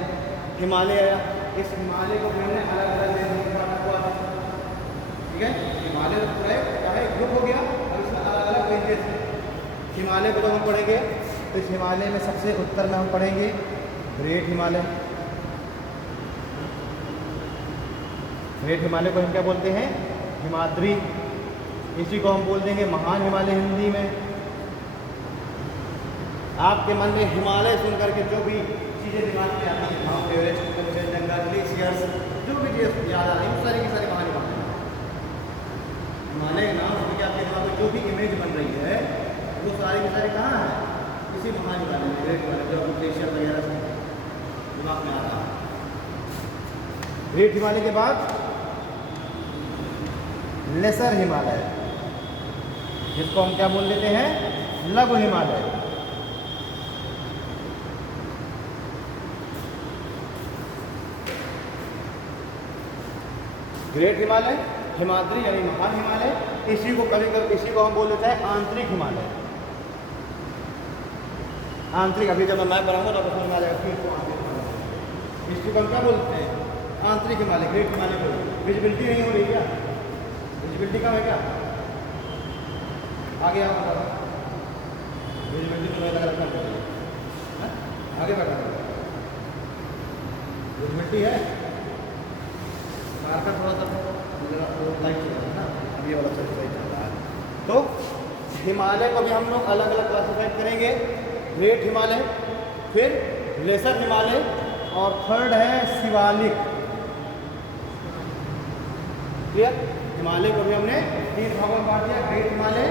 हिमालय आया, इस हिमालय को हमने अलग अलग रेंज में बांटा हुआ है, ठीक है। हिमालय तो पूरा क्या है? ग्रुप हो गया, और इसमें अलग अलग रेंजेस हैं। हिमालय को जब हम पढ़ेंगे तो इस हिमालय में सबसे उत्तर में हम पढ़ेंगे ग्रेट हिमालय। ग्रेट हिमालय को हम क्या बोलते हैं? हिमाद्री। इसी को हम बोल देंगे महान हिमालय हिंदी में। आपके मन में हिमालय सुन करके जो भी चीज़ें दिमाग में आती हैं, माउंट एवरेस्ट, कंचनजंगा, ग्लेशियर्स, जो भी चीज़ याद आ रही है वो सारी की सारी कहाँ निकालते हैं हिमालय के नाम से। आपके दिमाग में जो भी इमेज बन रही है वो सारी की सारी कहाँ है, इसी महाहिमालय में, ग्रेट हिमालय, जो ग्लेशियर वगैरह दिमाग में आ रहा है। ग्रेट हिमालय के बाद लेसर हिमालय, जिसको हम क्या बोल देते हैं, लघु हिमालय। ग्रेट हिमालय, हिमाद्री यानी महान हिमालय, इसी को कभी कभी इसी को हम बोल देते हैं आंतरिक हिमालय। आंतरिक, अभी जब मैं पढ़ाऊंगा तो समझ में आ जाएगा कि इसको आंतरिक हिमालय, इसको हम क्या बोलते हैं, आंतरिक हिमालय। ग्रेट हिमालय को विजिबिलिटी नहीं हो रही क्या, विजिबिलिटी कम है क्या, आगे आप विजिबिलिटी तो मैं लगा रखना चाहिए, आगे बढ़ा विजिबिलिटी है, मार्कर थोड़ा सा लाइट चल रहा है ना, अभी वाला सही चल रहा है। तो हिमालय को भी हम लोग अलग अलग क्लासिफाइड करेंगे, ग्रेट हिमालय, फिर लेसर हिमालय, और थर्ड है शिवालिक। क्लियर, हिमालय को भी हमने 3 भागों में बांट दिया, ग्रेट हिमालय,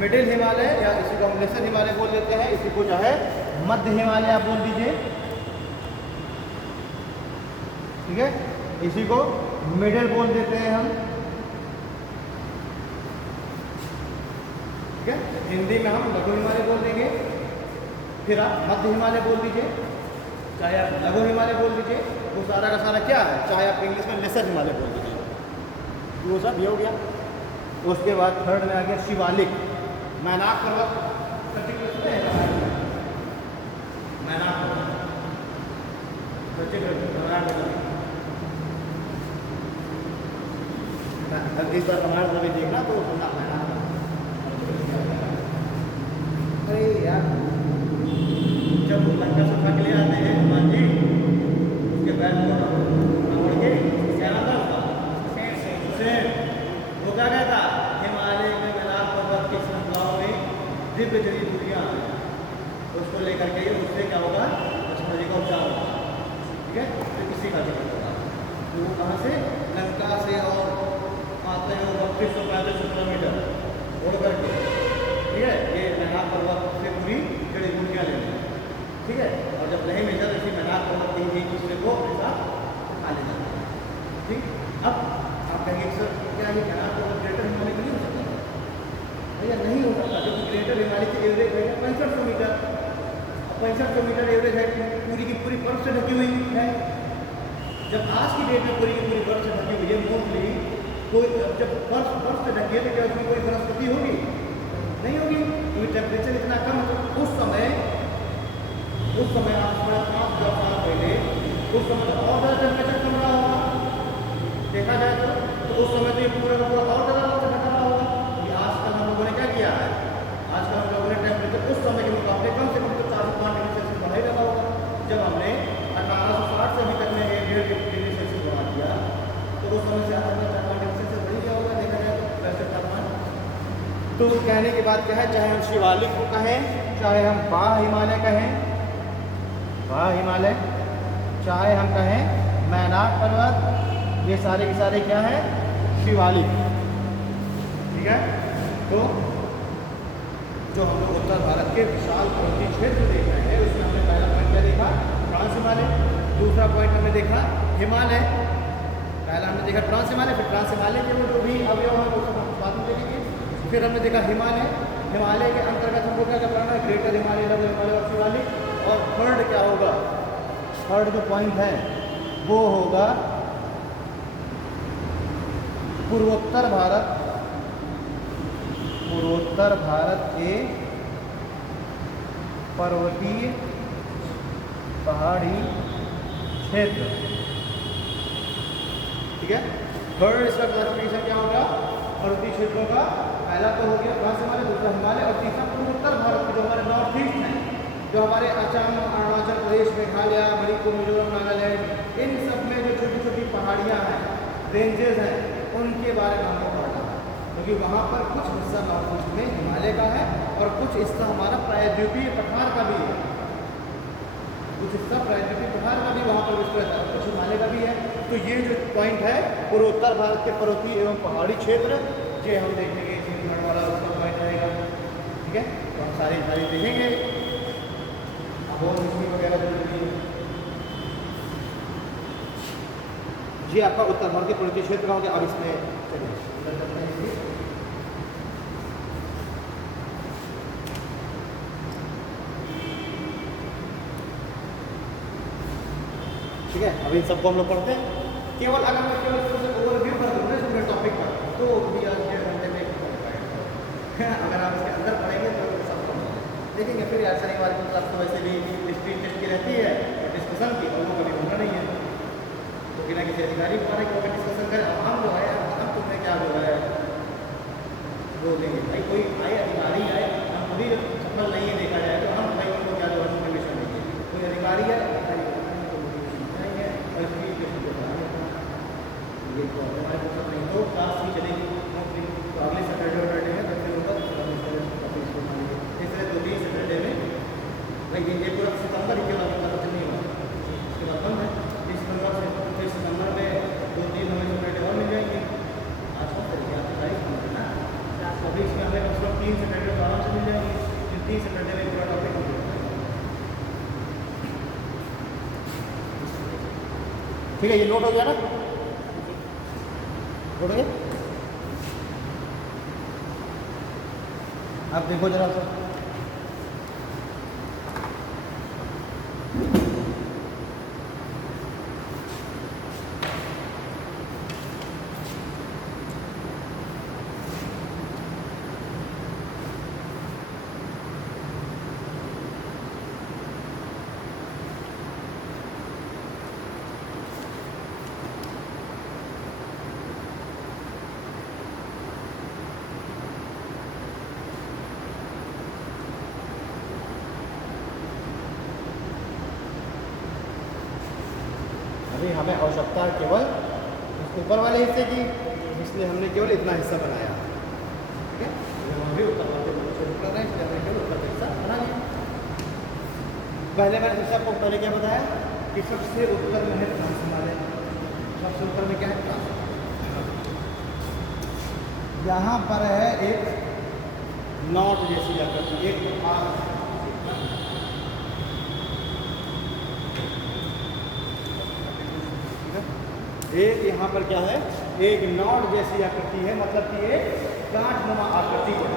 मिडिल हिमालय या इसी को हम लेसर हिमालय बोल देते हैं, इसी को जो है मध्य हिमालय आप बोल दीजिए, ठीक है, इसी को मिडिल बोल देते हैं हम, ठीक है। हिंदी में हम लघु हिमालय बोल देंगे, फिर आप मध्य हिमालय बोल दीजिए, चाहे आप लघु हिमालय बोल दीजिए, वो सारा का सारा क्या है, चाहे आप इंग्लिश में लेसर हिमालय बोल दीजिए, वो सब ये हो गया। उसके बाद थर्ड में आ गया शिवालिक, मैनाक पर्वत, मैनाक इस बार हमारे सभी देखना तो सुनना मैनाक। अरे यार, जब लंका से उठा के ले आते हैं हनुमान जी, उसके बैग को पकड़ के क्या नाम था उसका, शेर, वो क्या कहता, हिमालय में मैनाक पर्वत की श्रृंखलाओं में दिव्य जड़ी बूटियाँ हैं, उसको लेकर के उससे क्या होगा, लक्ष्मण जी का उपचार होगा, ठीक है। तो किसी का जिक्र होगा, तो वो कहाँ से, लंका से और आते हैं 3235 किलोमीटर उड़ करके, ठीक है, ये मैनाक पर्वत से पूरी जड़ी बूटियाँ लेनी है, ठीक है। और जब नहीं मिलता तो इसी मैनाक पर्वत के ही दूसरे को अपने साथ खा ले जाते हैं, ठीक। अब आप कहेंगे सर क्या ये मैनाक पर्वत ग्रेटर हिमालय का नहीं हो सकता, भैया नहीं हो सकता, क्योंकि ग्रेटर हिमालय की एवरेज है 6500 मीटर, 6500 मीटर एवरेज है, पूरी की पूरी बर्फ से ढकी हुई है। जब आज की डेट में पूरी की पूरी बर्फ से ढकी हुई है मोस्टली, तो जब बर्फ से ढकी है तो क्या उसमें कोई वनस्पति होगी, नहीं होगी, क्योंकि टेम्परेचर इतना कम है। उस समय आप 5-10 साल पहले, उस समय तो और ज़्यादा टेम्परेचर कम रहा होगा, देखा जाए तो उस समय तो ये पूरा का पूरा और ज़्यादा बर्फ से ढका रहा होगा। आजकल हम लोगों ने क्या किया है, आजकल हम लोगों ने टेम्परेचर उस समय के मुकाबले कम से कम तो 4 से 5 डिग्री सेल्सियस बढ़ा ही रखा होगा। जब हमने 1860 से अभी तक में 1.5 डिग्री सेल्सियस बढ़ा दिया, तो उस समय से आज हमने 4-5 डिग्री सेल्सियस बढ़ गया होगा, देखा जाए तो वैसे तापमान। तो कहने की बात क्या है, चाहे हम शिवालिक को कहें, चाहे हम बाह हिमालय कहें, बाह हिमालय, चाहे हम कहें मैनाक पर्वत, ये सारे के सारे क्या है, शिवालिक, ठीक है। तो जो हम लोग उत्तर भारत के विशाल पर्वतीय क्षेत्र देख रहे हैं, उसमें हमने पहला पॉइंट क्या देखा, ट्रांस हिमालय, दूसरा पॉइंट हमने देखा हिमालय, पहला हमने देखा ट्रांस हिमालय, फिर ट्रांस हिमालय के वो जो भी अवयव है वो सब हम बाद में देखेंगे। फिर हमने देखा हिमालय, हिमालय के अंतर्गत हमको क्या क्या पढ़ना है, ग्रेटर हिमालय, लघु हिमालय और शिवालिक। और थर्ड क्या होगा, थर्ड जो पॉइंट है वो होगा पूर्वोत्तर भारत के पर्वतीय पहाड़ी क्षेत्र, ठीक है। थर्ड इसका क्लासिफिकेशन क्या होगा, पर्वतीय क्षेत्रों का, पहला तो हो गया ट्रांस हिमालय, दूसरा हिमालय, और तीसरा पूर्वोत्तर भारत के जो हमारे नॉर्थ ईस्ट हैं, जो हमारे असम, अरुणाचल प्रदेश, मेघालय, मणिपुर, मिजोरम, नागालैंड, इन सब में जो छोटी छोटी पहाड़ियाँ हैं, रेंजेस हैं, उनके बारे में हमको पढ़ना है, क्योंकि वहाँ पर कुछ हिस्सा नॉर्थ ईस्ट में हिमालय का है और कुछ हिस्सा हमारा प्रायद्वीपीय पठार का भी है, कुछ हिस्सा प्रायद्वीपीय पठार का भी वहाँ पर विस्तृत है, कुछ हिमालय का भी तो ये जो पॉइंट है पूर्वोत्तर भारत के पर्वतीय एवं पहाड़ी क्षेत्र, ये हम देखेंगे, छिंदवाड़ा वाला उसका पॉइंट रहेगा। ठीक है, तो हम सारी देखेंगे, और हिस्ट्री वगैरह जो भी है। ये आपका उत्तर भारत के पर्वतीय क्षेत्र हो गया। अब इसमें चलिए ठीक है, अब इन सबको हम लोग पढ़ते हैं। केवल अगर मैं केवल इसको से ओवरव्यू कर दूँ ना इस पूरे टॉपिक पर, तो भी आज 1.5 घंटे में खत्म हो पाएगा। अगर आप इसके अंदर पढ़ेंगे तो सब देखेंगे। फिर यार शनिवार की क्लास तो वैसे भी स्क्रीन टेस्ट की रहती है और डिस्कशन की, और वो कभी होना नहीं है, तो बिना किसी अधिकारी को अगर डिस्कशन करें। अब हम जो है हम तुम्हें क्या जो है बोलेंगे, भाई कोई आए अधिकारी आए, हम कभी सफल नहीं है देखा जाए तो हम भाई उनको क्या जो है परमिशन देंगे। कोई अधिकारी है हमारे पास नहीं तो क्लास नहीं चलेगी, तो अगले सैटरडे में बच्चे लोग तीसरे 2-3 सैटरडे में भाई ये पूरा सितंबर के बाद खत्म नहीं हुआ, इसके बाद बंद है। इस सितंबर से 30 सितंबर में 2-3 हमें सैटरडे और मिल जाएंगे। आज कौन तरीके आपकी तारीख समझ ना, अभी इसमें हमें कम से कम 3 सैटरडे तो आराम से मिल जाएंगे। फिर 3 सैटरडे में पूरा टॉपिक ठीक है। ये नोट हो गया ना, नोट हो गया। आप देखो जरा सा, अभी हमें आवश्यकता है केवल ऊपर वाले हिस्से की, इसलिए हमने केवल इतना हिस्सा बनाया। ठीक है, हम भी ऊपर वाले पढ़ रहे हैं, इसलिए हमने केवल ऊपर का हिस्सा बना लिया। पहले मैंने हिस्सा को पहले क्या बताया कि सबसे उत्तर में है फ्रांस हिमालय, सबसे उत्तर में क्या है फ्रांस। यहाँ पर है एक नॉट जैसी आकृति, एक एक यहाँ पर क्या है, एक नॉट जैसी आकृति है, मतलब कि एक गांठनुमा आकृति है।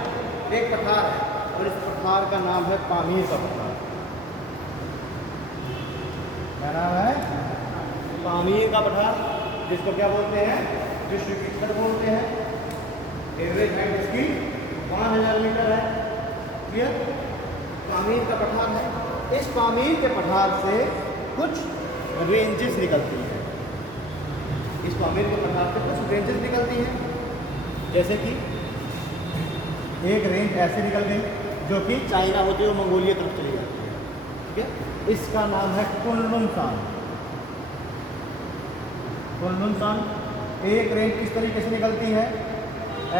एक पठार है और इस पठार का नाम है पामीर का पठार। क्या नाम है? पामीर का पठार, जिसको क्या बोलते हैं, विश्व की छत बोलते हैं। एवरेज हाइट इसकी 5000 मीटर है। क्लियर? पामीर का पठार है। इस पामीर के पठार से कुछ रेंजेस निकलती हैं। इस पामीर के पठार से कुछ रेंजेस निकलती हैं, जैसे कि एक रेंज ऐसे निकल गई जो कि चाइना होते हुए मंगोलिया तरफ चली जाती है। ठीक है, इसका नाम है कुनलुन-सान। कुनलुन-सान एक रेंज किस तरीके से निकलती है,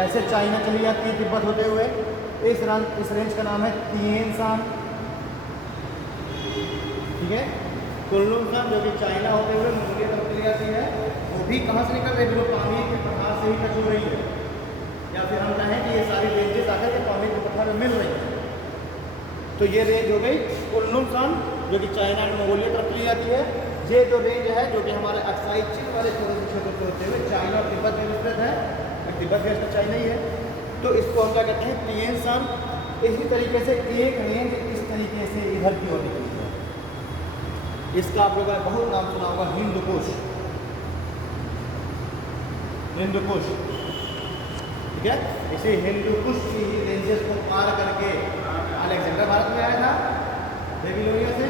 ऐसे चाइना चली जाती है तिब्बत होते हुए। इस रेंज का नाम है तिएन-सान। ठीक है, कुनलुन-सान जो कि चाइना होते हुए मंगोलिया तरफ चली जाती है, वो भी कहाँ से निकल रही है, पामीर के पठार से ही टच हो रही है। या फिर हम कहें कि ये सारी रेंजेस आकर के पामीर के पठार में मिल रही है। तो ये रेंज हो गई कुनलुन-सान जो कि चाइना एंड मंगोलिया तरफ चली जाती है। ये जो रेंज है जो कि हमारे अक्साई चीन वाले छोटे से क्षेत्र को होते हुए चाइना और तिब्बत में विस्तृत है, तिब्बत में चाइना ही है, तो इसको हम क्या कहते हैं, तिएन-सान। इसी तरीके से एक रेंज इस तरीके से इधर की ओर निकलती है। इसका आप लोगों ने बहुत नाम सुना होगा, हिंदुकुश। हिंदुकुश, ठीक है, इसी हिंदुकुश की ही रेंजेस को पार करके अलेक्जेंडर भारत में आया था बेबीलोनिया से,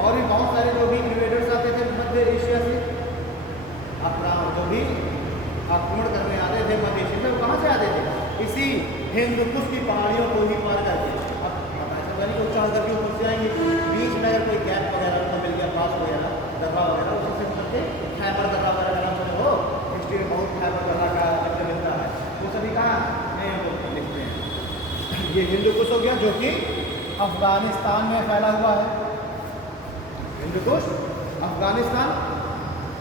और भी बहुत सारे जो भी इन्वेडर्स आते थे मध्य एशिया से, अपना जो भी आक्रमण करने आते थे मध्य एशिया से, वो कहाँ से आते थे, इसी हिंदुकुश की पहाड़ियों को ही पार करके। अब पता नहीं उच्चारण करके ऊपर से आएंगे, बीच में अगर कोई गैप वगैरह उनको मिल गया, पास वगैरह दफा वगैरह, उसी से करके खैबर दफा वगैरह हो, हिस्ट्री में बहुत खैबर दफा का जिक्र मिलता है, वो सभी कहाँ नए लिखते हैं। ये हिंदुकुश हो गया जो कि अफगानिस्तान में फैला हुआ है। हिंदुकुश अफगानिस्तान,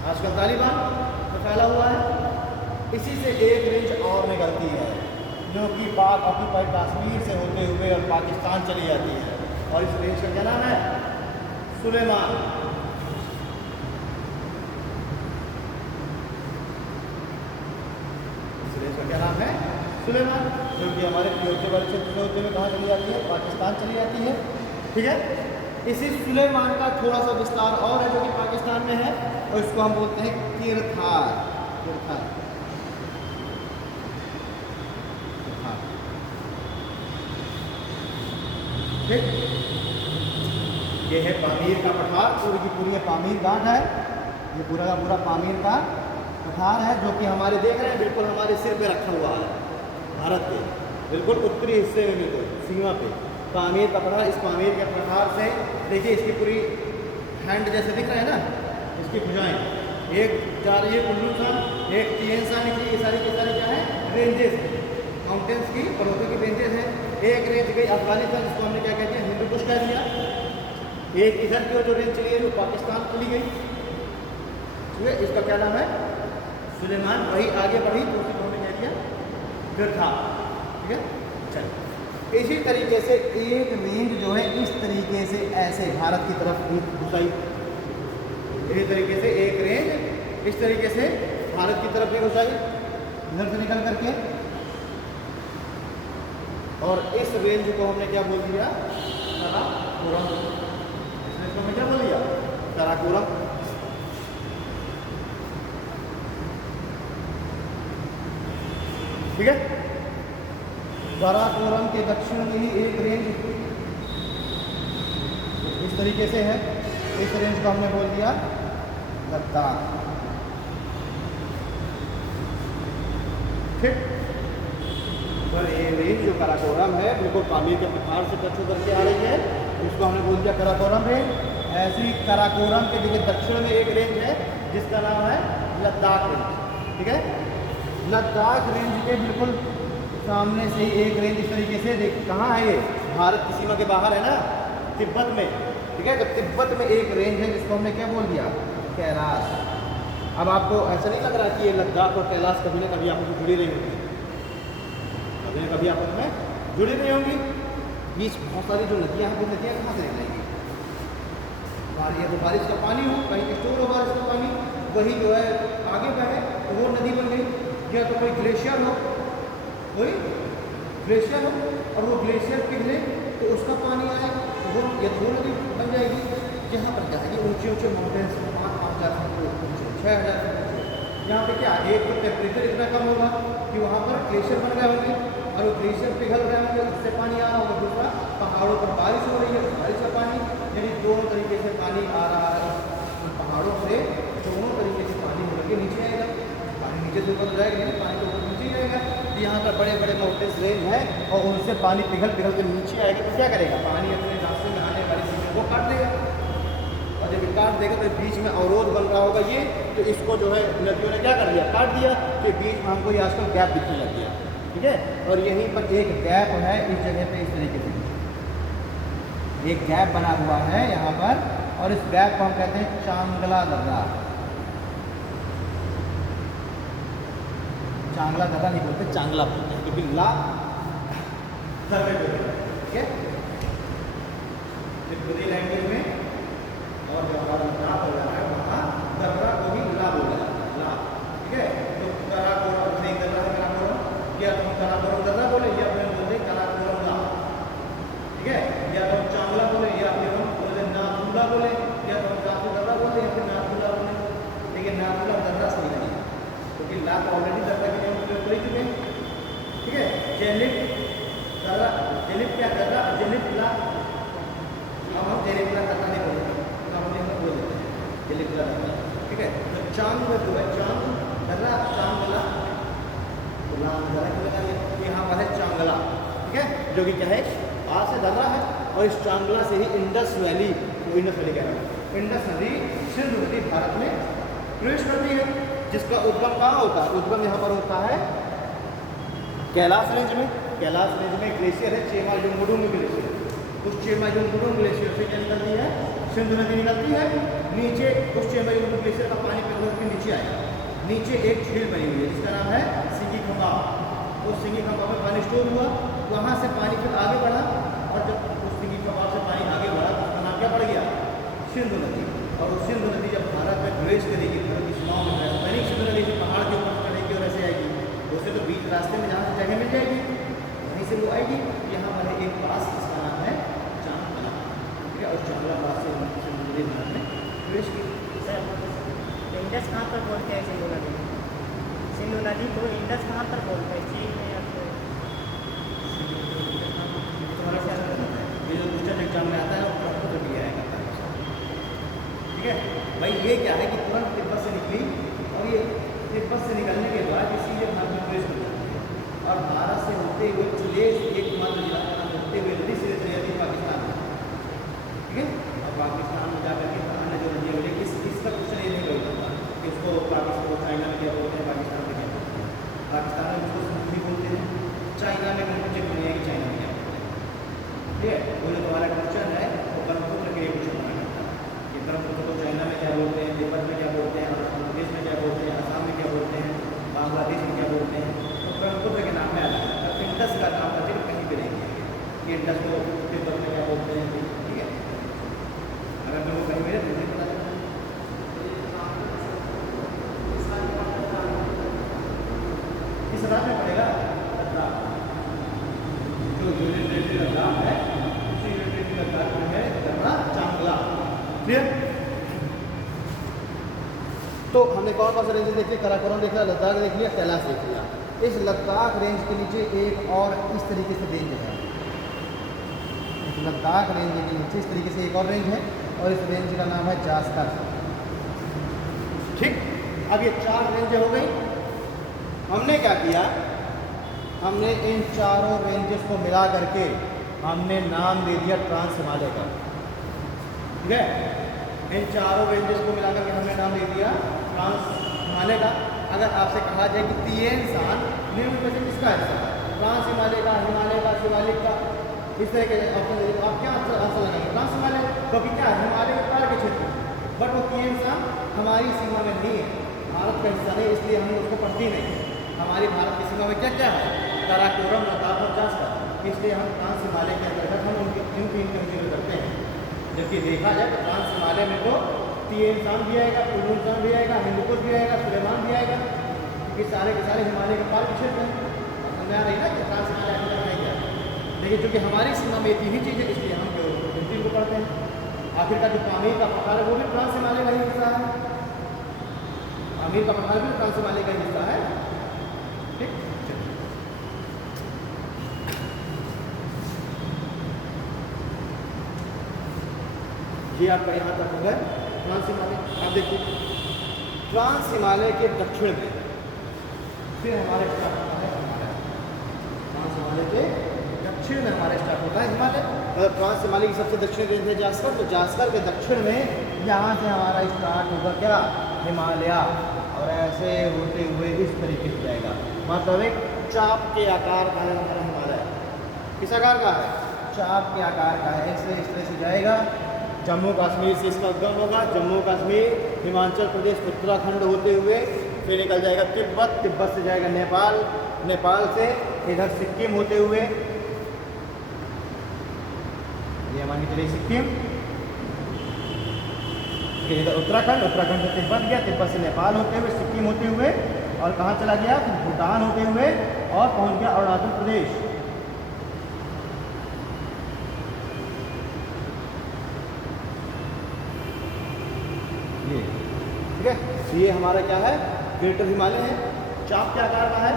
आजकल तालिबान में फैला हुआ है। इसी से एक रेंज और निकलती है जो कि पाक ऑक्यूपाइड कश्मीर से होते हुए और पाकिस्तान चली जाती है, और इस रेंज का क्या नाम है? सुलेमान। इस रेंज का क्या नाम है? सुलेमान, जो कि हमारे पियोके वाले क्षेत्र में होते हुए कहाँ चली जाती है? पाकिस्तान चली जाती है। ठीक है, इसी सुलेमान का थोड़ा सा विस्तार और है जो कि पाकिस्तान में है, और इसको हम बोलते हैं किरथार। किरथार, ठीक। ये है पामीर का पठार, पूरी की पूरी पामीर घाट है। ये पूरा का पूरा पामीर का पठार है जो कि हमारे देख रहे हैं बिल्कुल हमारे सिर पे रखा हुआ है, भारत के बिल्कुल उत्तरी हिस्से में, बिल्कुल सीमा पे पामीर का पठार। इस पामीर के पठार से देखिए इसकी पूरी हैंड जैसे दिख रहा है ना, इसकी भुजाएं एक जा रही है उल्लू सा, एक तीन सा निकली। ये सारी की सारी क्या है? रेंजेस, माउंटेन्स की, पर्वतों की रेंजेस है। एक रेंज गई अफगानिस्तान, जिसको हमने क्या कहते हैं? हिंदू कुश कह दिया। एक इधर की जो रेंज चली है वो पाकिस्तान चली गई, ठीक है। इसका क्या नाम है? सुलेमान। वही आगे बढ़ी तो उसको हमने कह दिया किरथार, ठीक है। चलिए, इसी तरीके से एक रेंज जो है इस तरीके से ऐसे भारत की तरफ घुसाई, इसी तरीके से एक रेंज इस तरीके से भारत की तरफ भी घुसाई इधर से निकल करके, और इस रेंज को हमने क्या बोल दिया? काराकोरम। इसको हमने क्या बोल दिया? काराकोरम। ठीक है, काराकोरम के दक्षिण में ही एक रेंज इस तरीके से है, इस रेंज को हमने बोल दिया लद्दाख। ठीक, पर ये रेंज जो काराकोरम है बिल्कुल पामीर के पठार से टच होकर के आ रही है, इसको हमने बोल दिया काराकोरम रेंज। ऐसी काराकोरम के देखिए दक्षिण में एक रेंज है जिसका नाम है लद्दाख रेंज, ठीक है। लद्दाख रेंज के बिल्कुल सामने से ही एक रेंज इस तरीके से देख, कहाँ है ये? भारत की सीमा के बाहर है ना, तिब्बत में, ठीक है। तो तिब्बत में एक रेंज है जिसको हमने क्या बोल दिया? कैलाश। अब आपको ऐसा नहीं लग रहा कि ये लद्दाख और कैलाश कभी ना कभी आपस में जुड़ी रही होगी? कभी ना कभी आपस में जुड़ी नहीं होंगी। बीच बहुत सारी जो नदियाँ हैं, वो नदियाँ कहाँ से निकलेंगी? या तो बारिश का पानी हो, कहीं स्टोर हो बारिश का पानी, वही जो है आगे बढ़े तो वो नदी बन गई, या तो कोई ग्लेशियर हो, कोई ग्लेशियर हो और वो ग्लेशियर पिघले तो उसका पानी आए तो वो या तो नदी बन जाएगी। जहाँ पर जाएगी ऊंचे ऊंचे माउंटेन्स, 5,000 फीट ऊंचे, 6,000 फीट ऊंचे, यहाँ पे क्या एक तो टेम्परेचर इतना कम होगा कि वहाँ पर ग्लेशियर बन गए होंगे, और वो ग्लेशियर पिघल रहे होंगे, उससे पानी आ रहा होगा। दूसरा, पहाड़ों पर बारिश हो रही है, बारिश का पानी, यानी दोनों तरीके से पानी आ रहा है पहाड़ों से, दोनों तरीके से पानी होकर के नीचे आएगा। पानी नीचे से ऊपर जाएगा, नहीं पानी तो ऊपर नीचे जाएगा। यहाँ पर बड़े बड़े माउंटेन्स रेंज हैं और उनसे पानी पिघल पिघल के नीचे आएगा तो क्या करेगा? पानी अपने रास्ते में आने वाली चीज़ों को काट देगा, और जब काट देगा तो बीच में अवरोध बन रहा होगा ये, तो इसको जो है नदियों ने क्या कर दिया? काट दिया, कि बीच में हमको ये आजकल गैप दिखने लग गया, ठीक है। और यहीं पर एक गैप है इस जगह पे, इस तरीके से एक गैप बना हुआ है यहाँ पर, और इस गैप को हम कहते हैं चांगला दर्रा। चांगला दर्रा नहीं बोलते, चांगला बोलते हैं, क्योंकि ला दर्रे बोलते हैं, ठीक है। त्रिपुरी लैंग्वेज में, और जो हमारा नाम हो रहा है वहाँ दर्रा को ही ला बोला जाता है, ला, ठीक है। तो काराकोरम नहीं दर्रा है, काराकोरम, या तो हम काराकोरम दर्रा बोले, या फिर बोलते काराकोरम ला, ठीक है। या तो हम चांगला बोले, या फिर हम बोले नाथुला बोले, या तो हम नाथु दर्रा बोले, या फिर नाथुला बोले। लेकिन नाथुला दर्रा सही नहीं है, क्योंकि ला तो ऑलरेडी दर्रा के नियम प्रयोग कर चुके हैं, ठीक है। जेलिप दर्रा, जेलिप क्या दर्रा, जेलिप ला, अब हम जेलिप ला दर्रा नहीं बोलेंगे, तो हम बोल देते हैं जेलिप ला दर्रा, ठीक है। तो चांग में जो है चांग दर्रा, चांगला, ला दर्रा को लगा लिया, यहाँ पर है चांगला, ठीक है, जो कि क्या है? आ से दर्रा है, और इस चांगला से ही इंडस वैली, वो इंडस वैली कह रहा है, इंडस नदी, सिंधु नदी भारत में प्रवेश करती है, जिसका उद्गम कहाँ होता है? उद्गम यहाँ पर होता है कैलाश रेंज में। कैलाश रेंज में ग्लेशियर है चेमायुंगडुंग ग्लेशियर, उस चेमायुंगडुंग ग्लेशियर से क्या निकलती है? सिंधु नदी निकलती है। नीचे उस चेमायुंगडुंग ग्लेशियर का पानी पिघल के नीचे आएगा। नीचे एक झील बनी हुई है जिसका नाम है सिंगी खंबा। उस सिंगी खंबा में पानी स्टोर हुआ, वहाँ से पानी फिर आगे बढ़ा, और जब उस सिंगी खंबा से पानी आगे बढ़ा तो उसका नाम क्या पड़ गया? सिंधु नदी। और उस सिंधु नदी जब भारत में प्रवेश करेगी, भारत की सीमाओं में राजधानी सिंधु नदी से पहाड़ के ऊपर चढ़ेगी और ऐसे आएगी, उससे तो बीच रास्ते में जहाँ से जगह मिल जाएगी वहीं से वो आएगी। यहाँ पर एक पास जिसका नाम है चांगला, ठीक है, और चांगला पास से सिंधु नदी भारत में प्रवेश की। इंडस कहाँ पर बोलते हैं सिंधु नदी? सिंधु नदी को इंडस कहाँ पर बोलते हैं? चीन में या फिर ये जो क्वेश्चन एग्जाम में आता है वो आपको दिया है, ठीक है भाई। ये क्या है कि तुरंत तिब्बत से निकली, और ये तिब्बत से निकलने के बाद इसीलिए भारत में प्रवेश कर जाती है, और भारत से होते हुए प्रदेश एकमात्र जिला होते हुए नदी से चली जाती है पाकिस्तान में, ठीक है। और पाकिस्तान में जाकर के अन्य जो नदियाँ मिली, इसका क्वेश्चन ये नहीं होता कि उसको पाकिस्तान को चाइना में क्या बोलते हैं, पाकिस्तान में क्या बोलते हैं। पाकिस्तान में उसको सिंधु बोलते हैं, चाइना में बिल्कुल चेक नहीं है कि चाइना में क्या बोलते हैं, ठीक है। वो जो तुम्हारा क्वेश्चन है वो ब्रह्मपुत्र के लिए क्वेश्चन बना करता है कि ब्रह्मपुत्र को चाइना में क्या बोलते हैं, तिब्बत में क्या बोलते हैं, आंध्र प्रदेश में क्या बोलते हैं, असम में क्या बोलते हैं, बांग्लादेश में क्या बोलते हैं। तो ब्रह्मपुत्र के नाम में अलग है। इंडस का नाम का जिक्र कहीं भी नहीं किया कि इंडस को तिब्बत में क्या बोलते हैं, ठीक है। अगर तुमको कहीं मिले तो मुझे पता चलता है। इस रात में पड़ेगा लद्दाख, जो यूनियन टेरिटरी लद्दाख है, उसी यूनियन टेरिटरी लद्दाख में है दर्रा चांगला, क्लियर। तो हमने कौन कौन से रेंज देख लिया? काराकोरम देख लिया, लद्दाख देख लिया, कैलाश देख लिया। इस लद्दाख रेंज के नीचे एक और इस तरीके से रेंज है, इस लद्दाख रेंज के नीचे इस तरीके से एक और रेंज है, और इस रेंज का नाम है जास्कर, ठीक। अब ये 4 रेंजें हो गई। हमने क्या किया? हमने इन चारों रेंजेस को मिला करके हमने नाम दे दिया ट्रांस हिमालय का, ठीक है। इन चारों रेंजेस को मिला करके हमने नाम दे दिया ट्रांस हिमालय का। अगर आपसे कहा जाए कि तिएनसान निम्न में से किसका हिस्सा है, ट्रांस हिमालय का, हिमालय का, शिवालिक का, इस तरह के ऑप्शन दे, आप क्या आंसर लगाएंगे? ट्रांस हिमालय, क्योंकि क्या है हिमालय के पार के क्षेत्र में, बट वो तिएनसान हमारी सीमा में नहीं है, भारत का हिस्सा नहीं, इसलिए हम उसको पढ़ती नहीं है। हमारी भारत की सीमा में क्या क्या है? काराकोरम, लद्दाख और जास्कर, इसलिए हम ट्रांस हिमालय के अंतर्गत हम उनकी कंसीडर करते हैं। जबकि देखा जाए तो ट्रांस हिमालय में तो तिएनसान भी आएगा, कुलुनसान भी आएगा, हिंदुकुश भी आएगा, सुलेमान भी आएगा, क्योंकि सारे के सारे हिमालय के पार के क्षेत्र हैं। समझ आ रही ना कि ट्रांस हिमालय अंदर नहीं क्या, लेकिन चूँकि हमारी सीमा में तीन ही चीज़ है, इसलिए हम हिंदी को पढ़ते हैं। आखिर का जो पामीर का पठार है वो भी ट्रांस हिमालय का ही हिस्सा है, पामीर का पठार भी ट्रांस हिमालय का ही हिस्सा है, ठीक। ये आपका यहाँ तक हो गया ट्रांस हिमालय। अब देखिए ट्रांस हिमालय के दक्षिण में फिर हमारे स्टार्ट होता है हिमालय। ट्रांस हिमालय के दक्षिण में हमारे स्टार्ट होता है हिमालय। मतलब ट्रांस हिमालय की सबसे दक्षिण रेंज है जास्कर, तो जास्कर के दक्षिण में यहाँ से हमारा स्टार्ट होगा क्या? हिमालय, और ऐसे होते हुए इस तरीके से जाएगा। मतलब एक चाप के आकार का है हमारा हिमालय। किस आकार का है? चाप के आकार का है। ऐसे इस तरह से जाएगा, जम्मू कश्मीर से इसका उद्गम होगा, जम्मू कश्मीर, हिमाचल प्रदेश, उत्तराखंड होते हुए फिर निकल जाएगा तिब्बत, तिब्बत से जाएगा नेपाल, नेपाल से इधर सिक्किम होते हुए, ये मान के चलिए सिक्किम, फिर इधर उत्तराखंड, उत्तराखंड से तिब्बत गया, तिब्बत से नेपाल होते हुए, सिक्किम होते हुए, और कहाँ चला गया? फिर भूटान होते हुए और पहुँच गया अरुणाचल प्रदेश। ये ठीक है, ये हमारा क्या है? ग्रेटर हिमालय है, चाप के आकार का है।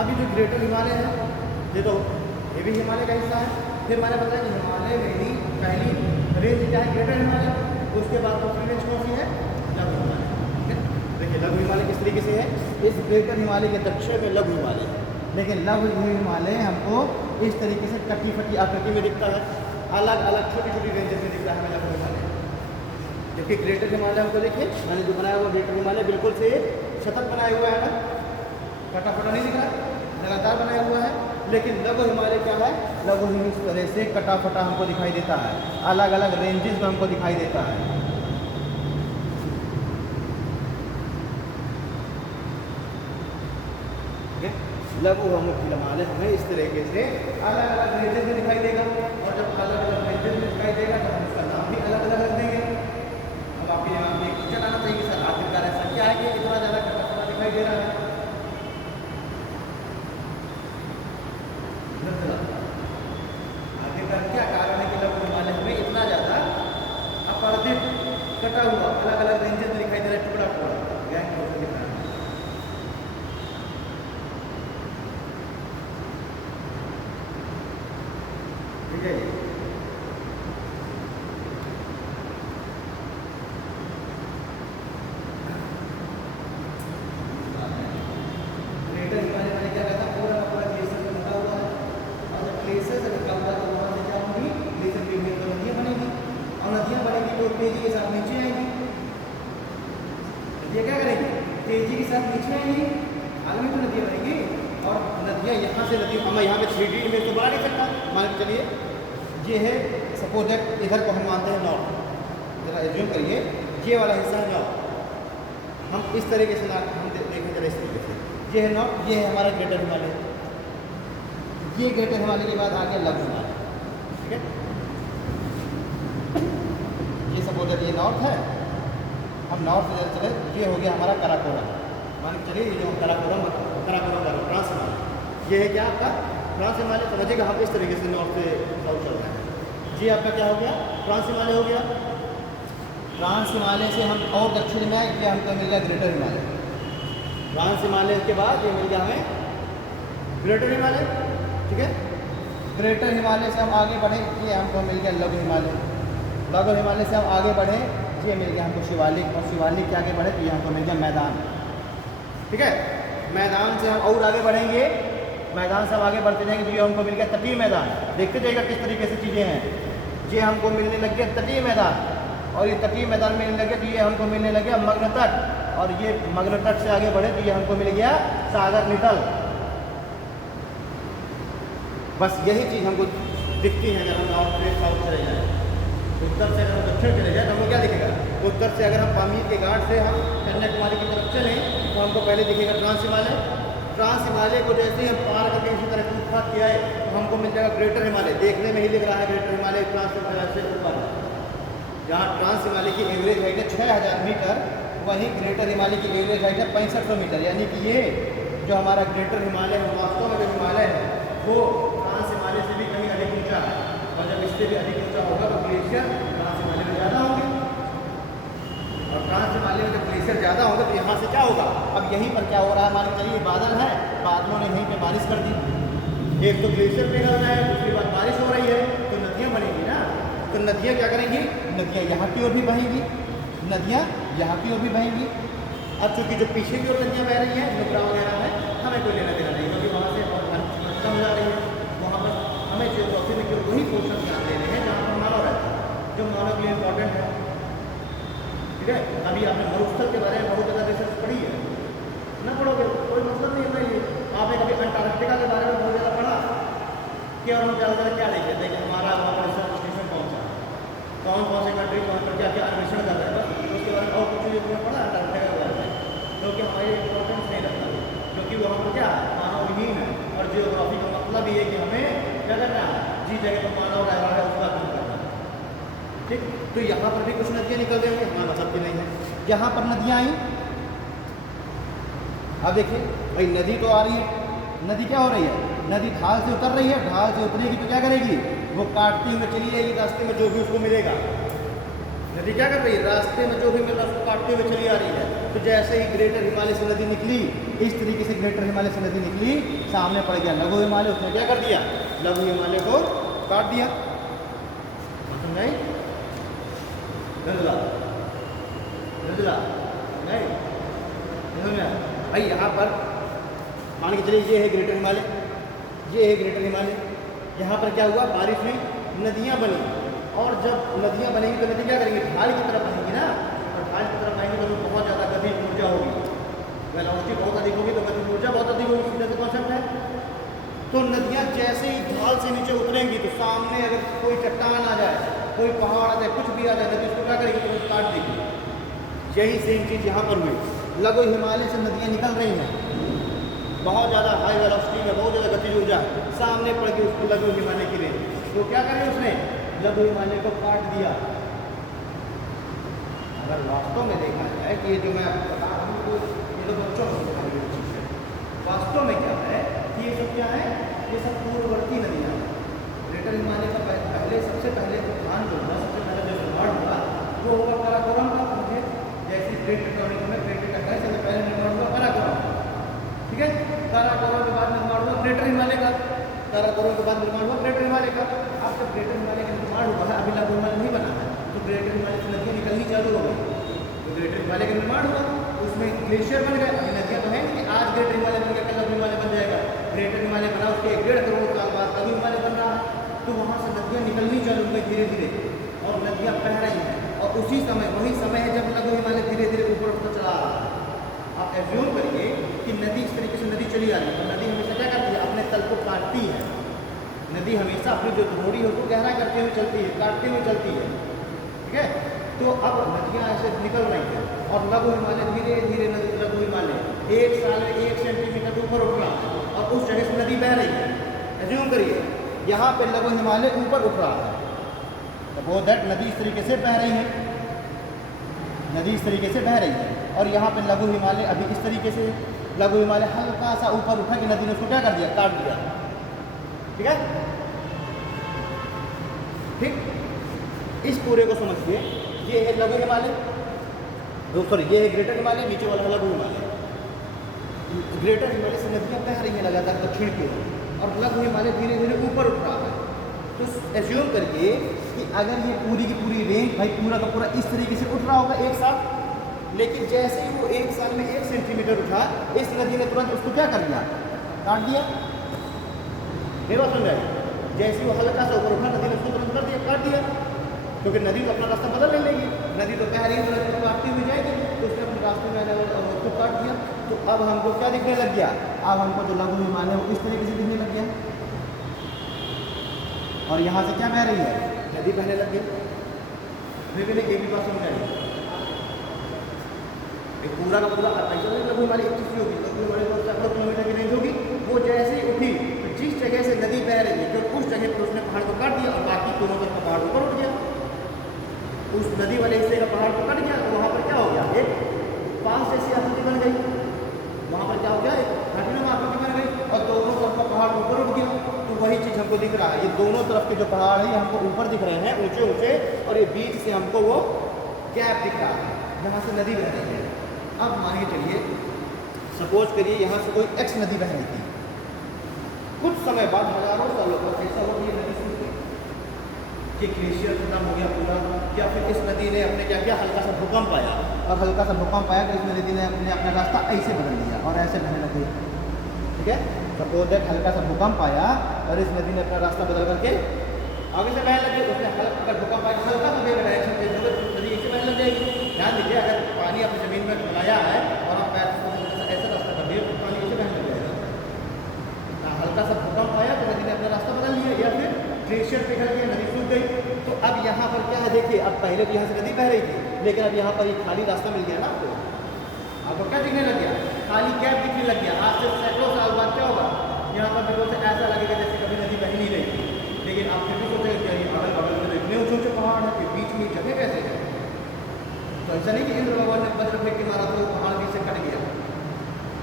अभी जो ग्रेटर हिमालय है ये तो ये भी हिमालय का हिस्सा है। फिर मैंने बताया कि हिमालय में ही पहली रेंज क्या है? ग्रेटर हिमालय। उसके बाद दूसरी रेंज कौन सी है? लघु हिमालय। ठीक है, देखिए लघु हिमालय किस तरीके से है? इस ग्रेटर हिमालय के दक्षिण में लघु हिमालय है, लेकिन लघु हिमालय हमको इस तरीके से कटी फटी आकृति में दिखता है, अलग अलग छोटी छोटी रेंजेस में दिखता है लघु हिमालय। जबकि ग्रेटर हिमालय हमको देखिए मैंने जो बनाया हुआ ग्रेटर हिमालय बिल्कुल से शतक बनाया हुआ है ना, कटा फटा नहीं दिख रहा, लगातार बनाया हुआ है। लेकिन लघु हिमालय क्या है? लघु हिमालय इस तरह से कटा फटा हमको दिखाई देता है, अलग अलग रेंजेस में हमको दिखाई देता है। लघु अमुक हिमालय हमें इस तरीके से अलग अलग रेंजेस में दिखाई देगा, और जब अलग अलग रेंजेस में दिखाई देगा तो हम उसका नाम भी अलग अलग रख देंगे। अब आपके यहाँ पे क्वेश्चन आना चाहिए सर आखिरकार ऐसा क्या है कि इतना ज़्यादा कटा दिखाई दे रहा है। आखिरकार क्या कारण है कि लघु हिमालय हमें इतना ज़्यादा अपरदित कटा हुआ अलग अलग रेंजेस में दिखाई दे रहा है, टुकड़ा टुकड़ा गैंग होकर दिख रहा है। ठीक है जी। ग्रेटर हिमालय मैंने क्या कहता पूरा का पूरा ग्लेशियर से ढका हुआ है, और जब ग्लेशियर से ढका हुआ तो वहाँ से क्या होंगी, ग्लेशियर की तो नदियाँ बनेगी, और नदियाँ बनेगी तो तेजी के साथ नीचे आएंगी। नदियाँ क्या करेंगी, तेजी के साथ नीचे आएंगी, आगे में तो नदियाँ बनेंगी। और नदियाँ यहाँ से नदी हम यहाँ पे 3D इमेज तो बना नहीं सकता, मान के चलिए ये है सपोज दैट इधर को हम मानते हैं नॉर्थ, जरा एज्यूम करिए ये वाला हिस्सा है नॉर्थ, हम इस तरीके से हम देखें जरा इस तरीके से, ये है नॉर्थ, ये है हमारा ग्रेटर हिमालय, ये ग्रेटर हिमालय के बाद आ गया लघु हिमालय। ठीक है, ये सपोज दैट ये नॉर्थ है, हम नॉर्थ से चले, ये हो गया हमारा काराकोरम, मान के चलिए ये जो काराकोरम ट्रांस हिमालय, ये है क्या आपका ट्रांस हिमालय। समझिएगा हम इस तरीके से नॉर्थ से साउथ चल रहे हैं, ये आपका क्या हो गया ट्रांस हिमालय हो गया। ट्रांस हिमालय से हम और दक्षिण में आए, ये हमको मिल गया ग्रेटर हिमालय। ट्रांस हिमालय के बाद ये मिल गया हमें ग्रेटर हिमालय। ठीक है, ग्रेटर हिमालय से हम आगे बढ़े, ये हमको मिल गया लघु हिमालय। लघु हिमालय से हम आगे बढ़े, ये मिल गया हमको शिवालिक, और शिवालिक के आगे बढ़े तो ये हमको मिल गया मैदान। ठीक है, मैदान से हम और आगे बढ़ेंगे, मैदान से हम आगे बढ़ते जाएंगे तो ये हमको मिल गया तटीय मैदान। देखते जाइएगा किस तरीके से चीज़ें हैं, ये हमको मिलने लग गया तटीय मैदान, और ये तटीय मैदान मिलने लगे तो ये हमको मिलने लग गया मग्न तट, और ये मग्न तट से आगे बढ़े तो ये हमको मिल गया सागर नितल। बस यही चीज़ हमको दिखती है अगर हम नॉर्थ से साउथ चले जाए, उत्तर से अगर हम दक्षिण चले जाए तो हमको क्या दिखेगा, उत्तर से अगर हम पामीर के घाट से हम कन्याकुमारी की तरफ चलें तो हमको पहले दिखेगा ट्रांस हिमालय। ट्रांस हिमालय को जैसे ही हम पार करके इसी तरह टूटफाट किया है तो हमको मिल जाएगा ग्रेटर हिमालय। देखने में ही लिख रहा है ग्रेटर हिमालय ट्रांस हिमालय से ऊपर, जहाँ ट्रांस हिमालय की एवरेज हाइट है 6000 मीटर, वहीं ग्रेटर हिमालय की एवरेज हाइट है 6500 मीटर। यानी कि ये जो हमारा ग्रेटर हिमालय है वास्तव में जो हिमालय है वो ट्रांस हिमालय से भी कहीं अधिक ऊँचा है, और जब इससे भी अधिक ऊँचा होगा तो ग्लेशियर ट्रांस हिमालय में ज़्यादा होंगे, और ट्रांस हिमालय में जब ग्लेशियर ज़्यादा होगा तो यहाँ से क्या होगा, अब यहीं पर क्या हो रहा है, मान के चलिए बादल है, बादलों ने यहीं पे बारिश कर दी, एक तो ग्लेशियर पिघल रहा है, दूसरी बात बारिश हो रही है, तो नदियाँ बनेंगी ना, तो नदियाँ क्या करेंगी, नदियाँ यहाँ की ओर भी बहेंगी, नदियाँ यहाँ की ओर भी बहेंगी। अब चूँकि जो पीछे की ओर नदियाँ बह रही हैं नुब्रा वगैरह है, हमें कोई लेना देना नहीं, क्योंकि वहाँ से और कम जा रही है, वहाँ पर हमें जियोग्राफी में केवल वही पोर्शन ध्यान देने हैं जहाँ पर मानव रहता है, जो मानव के लिए इम्पोर्टेंट है। ठीक है, अभी आपने मरुस्थल के बारे में बहुत ज़्यादा रिसर्च पढ़ी है ना, पढ़ोगे कोई मतलब नहीं है। आपने कभी अंटार्कटिका के बारे में बहुत ज़्यादा पढ़ा कि और हम ज़्यादा क्या देख लेते हैं कि हमारा वहाँ पर रिसर्च स्टेशन कौन सा, कौन कौन से कंट्री कौन पर क्या क्या अन्वेषण कर रहे हैं, बस उसके बारे में और कुछ चीज़ें पढ़ा अंटार्कटिका के बारे में, क्योंकि हमारे इंपॉर्टेंस नहीं रखता, क्योंकि वहाँ पर क्या मानवहीन है, और जियोग्राफी का मतलब ये है कि हमें क्या करना है, जिस जगह पर मानव रह रहा है उसका अध्ययन करना है। ठीक, तो यहाँ पर भी कुछ नदियाँ निकल रही होंगी, हमारा सबकी नहीं है, यहाँ पर नदियाँ आई। अब देखिए भाई नदी तो आ रही है, नदी क्या हो रही है, नदी ढाल से उतर रही है, ढाल से उतरेगी तो क्या करेगी, वो काटती हुए चली जाएगी रास्ते में जो भी उसको मिलेगा। नदी क्या कर रही है, रास्ते में जो भी मिल रहा है उसको काटते हुए चली आ रही है। तो जैसे ही ग्रेटर हिमालय से नदी निकली, इस तरीके से ग्रेटर हिमालय से नदी निकली, सामने पड़ गया लघु हिमालय, उसने क्या कर दिया, लघु हिमालय को काट दिया। नहीं नजला नजला नहीं भाई, यहाँ पर मान के चलिए ये है ग्रेटर हिमालय, ये है ग्रेटर हिमालय, यहाँ पर क्या हुआ, बारिश हुई, नदियाँ बनी, और जब नदियाँ बनेंगी तो नदी क्या करेंगी, ढाल की तरफ बनेंगी ना, और ढाल की तरफ आएंगी तो बहुत ज़्यादा गतिज ऊर्जा होगी, वेलोसिटी बहुत अधिक होगी तो गतिज ऊर्जा बहुत अधिक होगी, सीधा से कॉन्सेप्ट है। तो नदियाँ जैसे ही ढाल से नीचे उतरेंगी तो सामने अगर कोई चट्टान आ जाए, कोई पहाड़ आ जाए, कुछ भी आ जाए, नदी उसको क्या करेगी, तो काट देगी। यही सेम चीज़ यहाँ पर हुई, लघु हिमालय से नदियाँ निकल रही हैं, बहुत ज़्यादा हाई वेलोसिटी में, बहुत ज़्यादा गतिज ऊर्जा सामने पड़ के उसको लघु हिमालय गिरे, तो क्या करें उसने लघु हिमालय को काट दिया। अगर वास्तव में देखा जाए कि ये जो मैं बता रहा हूँ तो ये तो बच्चों को सिखाई हुई चीज़ है, वास्तव में क्या है कि ये सब क्या है, ये सब पूर्ववर्ती नदियाँ हैं। ग्रेटर हिमालय का पहले सबसे पहले उत्थान जो हुआ, सबसे पहले जो निर्माण हुआ वो होगा काराकोरम का। मुझे जैसी प्लेट टेक्टोनिक में प्लेट टेक्टोनिक सबसे पहले निर्माण हुआ काराकोरम, ठीक है। काराकोरम के बाद निर्माण हुआ ग्रेटर हिमालय का, काराकोरम के बाद निर्माण हुआ ग्रेटर हिमालय का। अब जब ग्रेटर हिमालय का निर्माण हुआ है, अभी लघु हिमालय नहीं बना है, तो ग्रेटर हिमालय से नदियाँ निकलनी चालू हो गई। तो ग्रेटर हिमालय का निर्माण हुआ, उसमें ग्लेशियर बन गए। अभी नदियाँ तो है कि आज ग्रेटर हिमालय बन गया, कल लघु हिमालय बन जाएगा। ग्रेटर हिमालय बना उसके 1.5 करोड़ साल बाद लघु हिमालय बन रहा है, तो वहाँ से नदियाँ निकलनी चालू हो गई धीरे धीरे, और नदियाँ बह रही हैं। और उसी समय वही समय है जब लघु हिमालय धीरे धीरे ऊपर उठकर चला आ रहा है। आप एज्यूम करिए कि नदी इस तरीके से नदी चली आ रही है, तो नदी हमेशा क्या करती है, अपने तल को काटती है। नदी हमेशा अपनी जो धोड़ी हो उसको गहरा करते हुए चलती है, काटते हुए चलती है, ठीक है। तो अब नदियाँ ऐसे निकल रही हैं और लघु हिमालय धीरे धीरे लघु हिमालय 1 साल में 1 सेंटीमीटर ऊपर उठ रहा है और उस जगह से नदी बह रही है। एज्यूम करिए यहाँ पे लघु हिमालय ऊपर उठ रहा है, तो वो दैट नदी इस तरीके से बह रही है, नदी इस तरीके से बह रही है। और यहाँ पे लघु हिमालय अभी इस तरीके से लघु हिमालय हल्का सा ऊपर उठा कि नदी ने उसको क्या कर दिया, काट दिया, ठीक है। ठीक, इस पूरे को समझिए, ये है लघु हिमालय, सॉरी ये है ग्रेटर हिमालय, नीचे वाला लघु हिमालय। ग्रेटर हिमालय से नदियाँ बह रही हैं लगातार दक्षिण की ओर, और लघु हिमालय धीरे धीरे ऊपर उठ रहा है। तो एज्यूम करिए कि अगर ये पूरी की पूरी रेंज भाई पूरा का पूरा इस तरीके से उठ रहा होगा एक साथ, लेकिन जैसे ही वो 1 साल में 1 सेंटीमीटर उठा, इस नदी ने तुरंत उसको क्या कर दिया, काट दिया। मेरी बात समझ आई? जैसे ही वो हल्का सा ऊपर उठा, नदी ने उसको तुरंत कर दिया, काट दिया, क्योंकि नदी तो अपना रास्ता बदल नहीं लेगी, नदी तो बह रही है, तो नदी को काटती हुई जाएगी, तो उसने अपने रास्ते में उसको काट दिया। तो अब हमको क्या दिखने लग गया, अब हमको जो लघु हिमालय वो इस तरीके से दिखने लग गया, और यहाँ से क्या बह रही है, नदी बहने लग गई। फिर मैंने एक भी बात समझाई, एक पूरा का पूरा ऐसा लघु हिमालय एक चीज़ होगी, लघु हिमालय को सैकड़ों किलोमीटर की रेंज होगी, वो जैसे ही उठी तो जिस जगह से नदी बह रही है, तो उस जगह पर उसने पहाड़ को काट दिया, और बाकी दोनों तरफ का पहाड़ ऊपर उठ गया। उस नदी वाले हिस्से का पहाड़ को कट गया, तो वहाँ पर क्या हो गया, एक पास जैसी आकृति बन गई, वहाँ पर क्या हो गया, एक घाटीनुमा आकृति बन गई, और दोनों तरफ का पहाड़ ऊपर उठ गया। तो वही चीज़ हमको दिख रहा है, ये दोनों तरफ के जो पहाड़ है ये हमको ऊपर दिख रहे हैं, ऊंचे ऊंचे, और ये बीच से हमको वो गैप दिख रहा है जहाँ से नदी बह रही है। अब मानिए चलिए, सपोज करिए यहाँ से कोई एक्स नदी बह रही थी, कुछ समय बाद हजारों सालों बाद ऐसा हो कि ये नदी सूख गई, कि ग्लेशियर खत्म हो गया पूरा, या फिर इस नदी ने अपने क्या किया, हल्का सा भूकंप आया, और हल्का सा भूकंप आया कि इस नदी ने अपना रास्ता ऐसे बदल दिया और ऐसे बहने लग गई, ठीक है। सपोज दैट हल्का सा भूकंप आया और इस नदी ने अपना रास्ता बदल करके आगे से बहने लगी, उसने हल्का भूकंप आया, हल्का सा वेग डायरेक्शन चेंज होगा, नदी ऐसे बहने लग जाएगी। ध्यान दीजिए, अगर पानी अपनी ज़मीन में बनाया है और आप पैर ऐसा रास्ता कर दिए, तो पानी ऐसे बहने लग जाएगा। हल्का सा भूकंप आया तो नदी ने अपना रास्ता बदल लिया, या फिर ग्लेशियर पिघल गया, नदी सूख गई। तो अब यहाँ पर क्या है, देखिए, अब पहले तो यहाँ से नदी बह रही थी, लेकिन अब यहाँ पर एक खाली रास्ता मिल गया ना आपको क्या दिखने लग गया, खाली गैप दिखने लग गया। आज से सैकड़ों साल बाद क्या होगा, यहाँ पर बिल्कुल से ऐसा लगेगा जैसे कभी नदी बह नहीं रही थी। लेकिन आप फिर भी सोचेंगे कि अगल बगल में तो इतने ऊँचे ऊँचे पहाड़ हैं, कि बीच में जगह कैसे है। तो ऐसा नहीं कि इंद्र भगवान ने वज्र फेंक के मारा तो वो पहाड़ बीच से कट गया,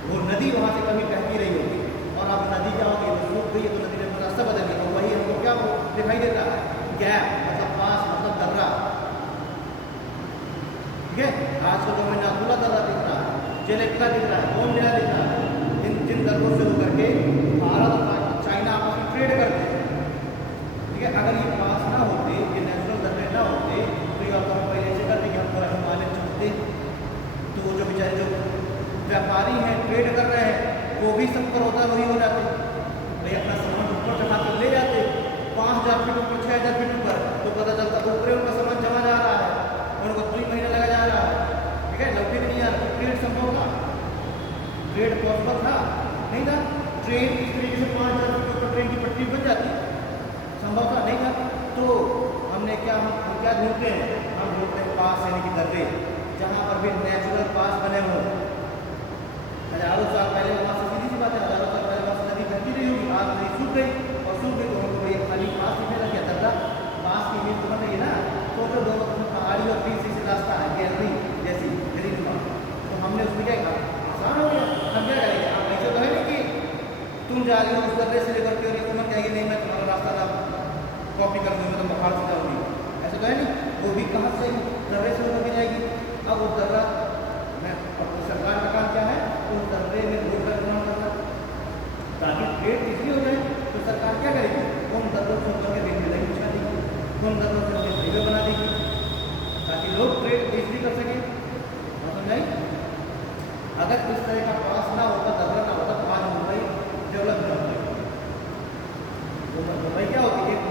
वो नदी वहाँ से कभी बहती रही होगी, और अब नदी क्या होगी, वो सूख गई है, तो नदी ने अपना रास्ता बदल दिया। और वही हमको क्या दिखाई देता है, गैप, मतलब पास, मतलब दर्रा, ठीक है। आज का जो हमें नाथुला दर्रा दिख रहा है, जेलेक्का दिख रहा है, बोन दिख रहा है, जिन दर्रों से होकर के भारत और चाइना आपस में ट्रेड करते हैं, ठीक है। अगर ये पास ना होते, ये नेचुरल दर्रे ना होते, तो ये आपको पहले ऐसे करते कि हम पूरा हिमालय चुनते, तो वो जो बेचारे जो व्यापारी हैं, ट्रेड कर रहे हैं, वो भी सब पर होता वही हो जाते, भाई अपना सामान ऊपर चढ़ा कर ले जाते 5000 फीट ऊपर, 6000 फीट ऊपर, तो पता चलता ऊपर उनका सामान जमा जा रहा है, उनको 3 महीने लगा जा रहा है, ठीक है। लौटे भी नहीं आ रहा, ट्रेड संभव था, ट्रेड पॉसिबल था नहीं था। ट्रेन इस तरीके से 5000 फीट ऊपर ट्रेन की पटरी बन जाती, संभव था नहीं था। तो हमने क्या, हम क्या ढूंढते हैं, हम ढूंढते हैं पास, यानी कि दर्रे, जहाँ पर भी नेचुरल पास बने हुए, हजारों साल पहले वहाँ से सीधी बात है, हज़ारों साल पहले पास नदी बहती रही होगी, आज नदी सूख गई, और सूख गई तो हमको ये खाली पास दिखने लग गया, दर्रा पास की इमेज तो बन रही है ना। तो जो दोनों पहाड़ी और बीच से रास्ता है गैलरी जैसी गरीब का, तो हमने उसमें क्या कहा, आसान हो गया, हम क्या करेंगे। आप ऐसे तो है नहीं कि तुम जा रही हो उस दर्रे से लेकर के, और ये तुम कहेंगे नहीं मैं तुम्हारा रास्ता ना कॉपी कर दूँगी, तो पहाड़ से जाऊँगी, ऐसा तो है नहीं। वो भी कहाँ से दर्रे से होकर के जाएगी। अब वो दर्रा मैं सरकार का काम क्या है, उस दर्रे में रोड का निर्माण करना ताकि ट्रेड इजली हो जाए। तो सरकार क्या करेगी, उन दर्रों से होकर के रेलवे लाइन बिछा देगी, उन दर्रों से हाईवे बना देगी ताकि लोग ट्रेड इजली कर सकें। समझाई। अगर इस तरह का पास ना होता, दर्रा ना होता, तो आज मुंबई डेवलप नहीं होती। मुंबई क्या होती है, एक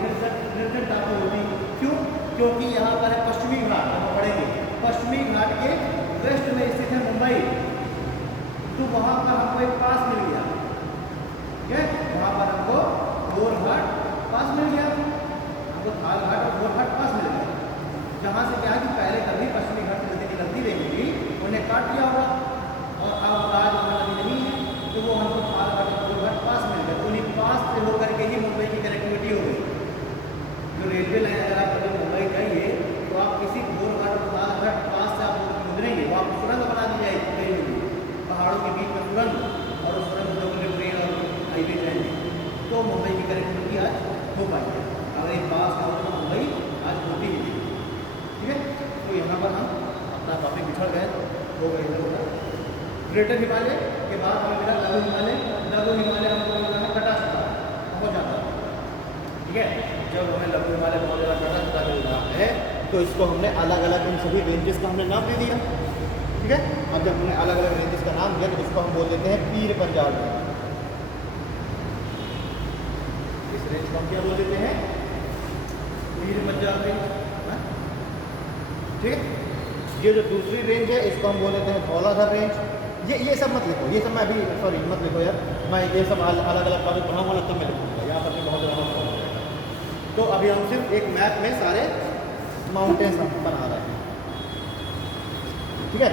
निर्जन टापू होती। क्यों? क्योंकि यहाँ पर है पश्चिमी घाट, हम पढ़ेंगे पश्चिमी घाट के वेस्ट में स्थित है मुंबई। तो वहाँ पर हमको एक पास मिल गया, ठीक है, वहाँ पर हमको गोर घाट पास मिल गया, हमको थाल घाट और गोर घाट पास मिल गया। जहाँ से क्या है कि पहले कभी पश्चिमी घाट से नदी निकलती रहेगी, उन्हें काट दिया होगा, और अब आज नदी नहीं है, तो वो हमको थाल घाट और गोर घाट पास मिल गया। तो उन्हीं पास से होकर के ही मुंबई की कनेक्टिविटी हो गई। जो रेलवे लाइन अगर आप कभी मुंबई जाइए तो आप किसी गोर घाट और थाल घाट पास से आप गुजरेंगे, वो आपको सुरंग बना दी जाएगी कहीं भी, पहाड़ों के बीच में सुरंग, और उस सुरंग से होकर ट्रेन और हाईवे जाएंगे, तो मुंबई की कनेक्टिविटी आज हो पाएगी। अगर एक पास ना हो तो मुंबई आज होती ही नहीं, ठीक है। तो यहाँ पर हम अपना टॉपिक बिछड़ गए, हो गए इधर। ग्रेटर हिमालय के बाद हमें मिला लघु हिमालय। लघु हिमालय हमको मिला है कटा सटा हो जाता है, ठीक है। जब हमें लघु हिमालय बहुत ज़्यादा कटा सटा मिल रहा है, तो इसको हमने अलग अलग इन सभी रेंजेस का हमने नाम दे दिया, ठीक है। अब जब हमने अलग अलग रेंजेस का नाम दिया तो इसको हम बोल देते हैं पीर पंजाब रेंज। इस रेंज को हम क्या बोल देते हैं, पीर पंजाब रेंज, ठीक है। ये जो दूसरी रेंज है इसको हम बोल देते हैं धौलाधर रेंज। ये सब मत लिखो, ये सब मैं अभी सॉरी मत लिखो यार, मैं ये सब अलग अलग टॉपिक पढ़ाऊँगा ना तब मैं लिखूँगा, यहाँ पर भी बहुत ज़्यादा हो जाएगा। तो अभी हम सिर्फ एक मैप में सारे माउंटेन्स बना रहे हैं, ठीक है।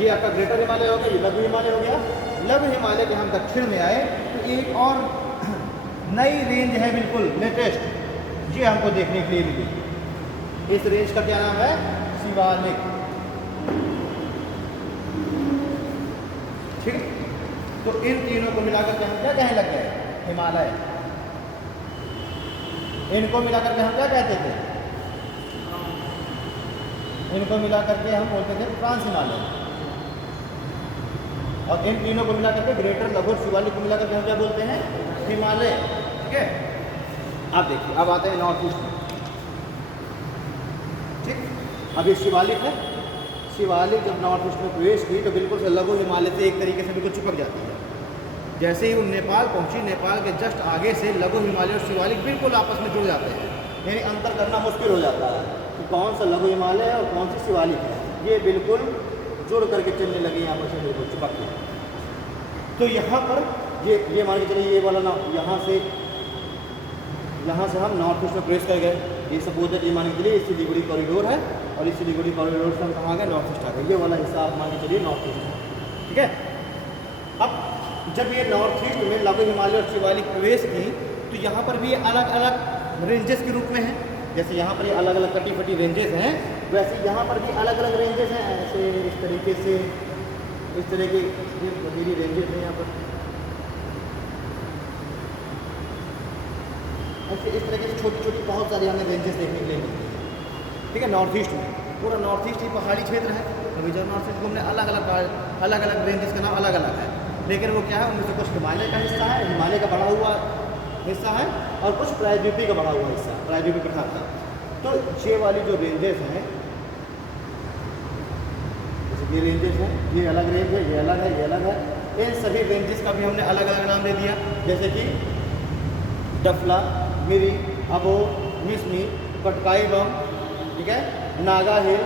ये आपका ग्रेटर हिमालय हो गया, ये लघु हिमालय हो गया। लघु हिमालय के हम दक्षिण में आए तो एक और नई रेंज है, बिल्कुल लेटेस्ट, ये हमको देखने के लिए मिली। इस रेंज का क्या नाम है, शिवालिक, ठीक है। तो इन तीनों को मिलाकर के हम क्या कहने लग गए, हिमालय। इनको मिलाकर के हम क्या कहते थे, इनको मिलाकर के हम बोलते थे ट्रांस हिमालय। और इन तीनों को मिलाकर के ग्रेटर, लघु, शिवालिक को मिलाकर के हम क्या बोलते हैं, हिमालय, ठीक है। अब देखिए, अब आते हैं नॉर्थ ईस्ट में, ठीक। अब ये शिवालिक है, शिवालिक जब नॉर्थ ईस्ट में प्रवेश की तो बिल्कुल से लघु हिमालय से एक तरीके से बिल्कुल चिपक जाती है। जैसे ही वो नेपाल पहुंची, नेपाल के जस्ट आगे से लघु हिमालय और शिवालिक बिल्कुल आपस में जुड़ जाते हैं, यानी अंतर करना मुश्किल हो जाता है कि कौन सा लघु हिमालय है और कौन सी शिवालिक है। ये बिल्कुल जुड़ करके चलने लगे यहाँ पर से बिल्कुल चिपक के। तो यहाँ पर ये मान के चलिए, ये वाला ना यहाँ से हम नॉर्थ ईस्ट में प्रवेश कर गए। ये सपोज ये मान के चलिए सिलीगुड़ी कॉरिडोर है, और इस सिलीगुड़ी कॉरिडोर से हम कहाँ गए, नॉर्थ ईस्ट आ गए। ये वाला हिस्सा आप मान के चलिए नॉर्थ ईस्ट है, ठीक है। अब जब ये नॉर्थ ईस्ट में लघु हिमालय और शिवालिक प्रवेश की तो यहाँ पर भी अलग अलग रेंजेस के रूप में है। जैसे यहाँ पर ये अलग अलग कटी फटी रेंजेस हैं, वैसे यहाँ पर भी अलग अलग रेंजेस हैं। ऐसे इस तरीके से, इस तरह की ये मेरी रेंजेस हैं यहाँ पर, ऐसे इस तरीके से छोटी छोटी बहुत सारी हमें रेंजेस देखने के लिए मिलती हैं, ठीक है। नॉर्थ ईस्ट में पूरा नॉर्थ ईस्ट ही पहाड़ी क्षेत्र है। अभी जब नॉर्थ ईस्ट को हमने अलग अलग रेंजेस का नाम अलग अलग है, लेकिन वो क्या है, उनमें से कुछ हिमालय का हिस्सा है, हिमालय का बढ़ा हुआ हिस्सा है, और कुछ प्रायद्वीपीय का बढ़ा हुआ हिस्सा, प्रायद्वीपीय पठार का। तो ये वाली जो रेंजेस हैं, जैसे ये रेंजेस हैं, ये अलग रेंज है, ये अलग है, ये अलग है। इन सभी रेंजेस का भी हमने अलग अलग नाम दे दिया, जैसे कि डफला, मिरी, अबो, मिसमी, पटकाई बम, ठीक है, नागा हिल,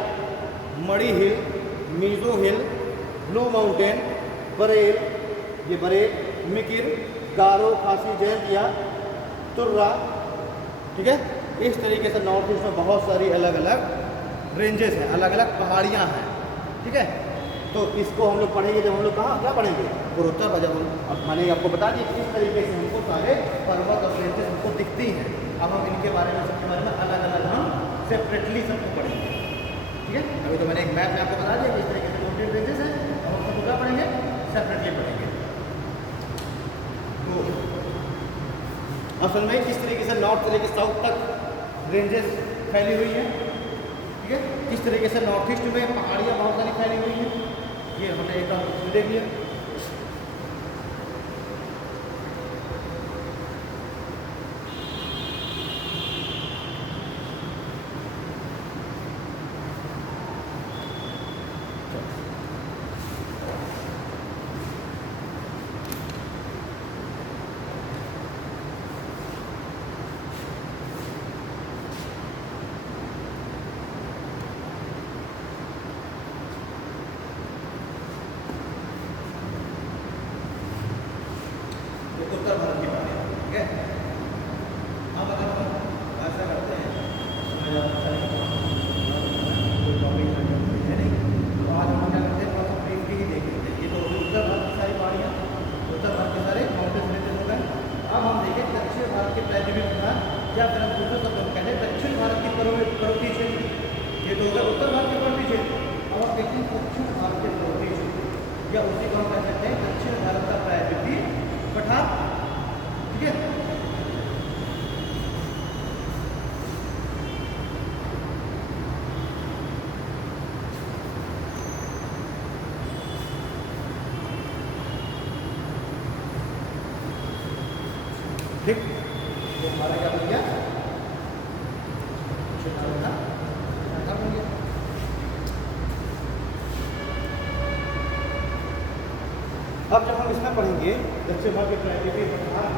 मड़ी हिल, मिजो हिल, ब्लू माउंटेन, बरेल, ये बरेल, मिकिर, गारो, खासी, जयंतिया, तुर्रा, ठीक है। इस तरीके से नॉर्थ ईस्ट में बहुत सारी अलग अलग रेंजेस हैं, अलग अलग पहाड़ियाँ हैं, ठीक है। तो इसको हम लोग पढ़ेंगे जब हम लोग कहाँ क्या पढ़ेंगे पूर्वोत्तर पर, जब अब मैंने आपको बता दिया किस तरीके से हमको सारे पर्वत और रेंजेस हमको दिखती हैं। अब हम इनके बारे में सबके बारे में अलग अलग हम सेपरेटली सबको पढ़ेंगे, ठीक है। अभी तो मैंने एक मैप में आपको बता दिया किस तरीके से मोunटेन रेंजेस हैं, अब हम सबको क्या पढ़ेंगे सेपरेटली पढ़ेंगे। तो असल में किस तरीके से नॉर्थ से लेकर साउथ तक रेंजेस फैली हुई हैं, ठीक है। किस तरीके से नॉर्थ ईस्ट में पहाड़ियाँ बहुत सारी फैली हुई हैं, ये हमने एक बार देख लिया। उत्तर भारत की बात है, ठीक है। अब अगर हम ऐसा करते हैं कोई टॉपिक है नहीं, तो आज हम क्या करते हैं थोड़ा सा ब्रीफली ही देख लेते हैं। ये तो उत्तर भारत की सारी पहाड़ियाँ, उत्तर भारत के सारे माउंटेन्स रिलेटेड हो गए। अब हम देखें दक्षिण भारत के प्राकृतिक प्रधान, या फिर हम दूसरे शब्द में कहते हैं दक्षिण भारत की पर्वतीय क्षेत्र। ये तो होगा उत्तर भारत के पर्वतीय क्षेत्र। अब हम देखते हैं दक्षिण भारत के पर्वतीय क्षेत्र, या उसी को हम कह सकते हैं दक्षिण भारत का प्राकृतिक पठार, ठीक है। ठीक, तो हमारा क्या बन गया बन गया। अब जब हम इसमें पढ़ेंगे दक्षिण भारत के प्राकृतिक पठार,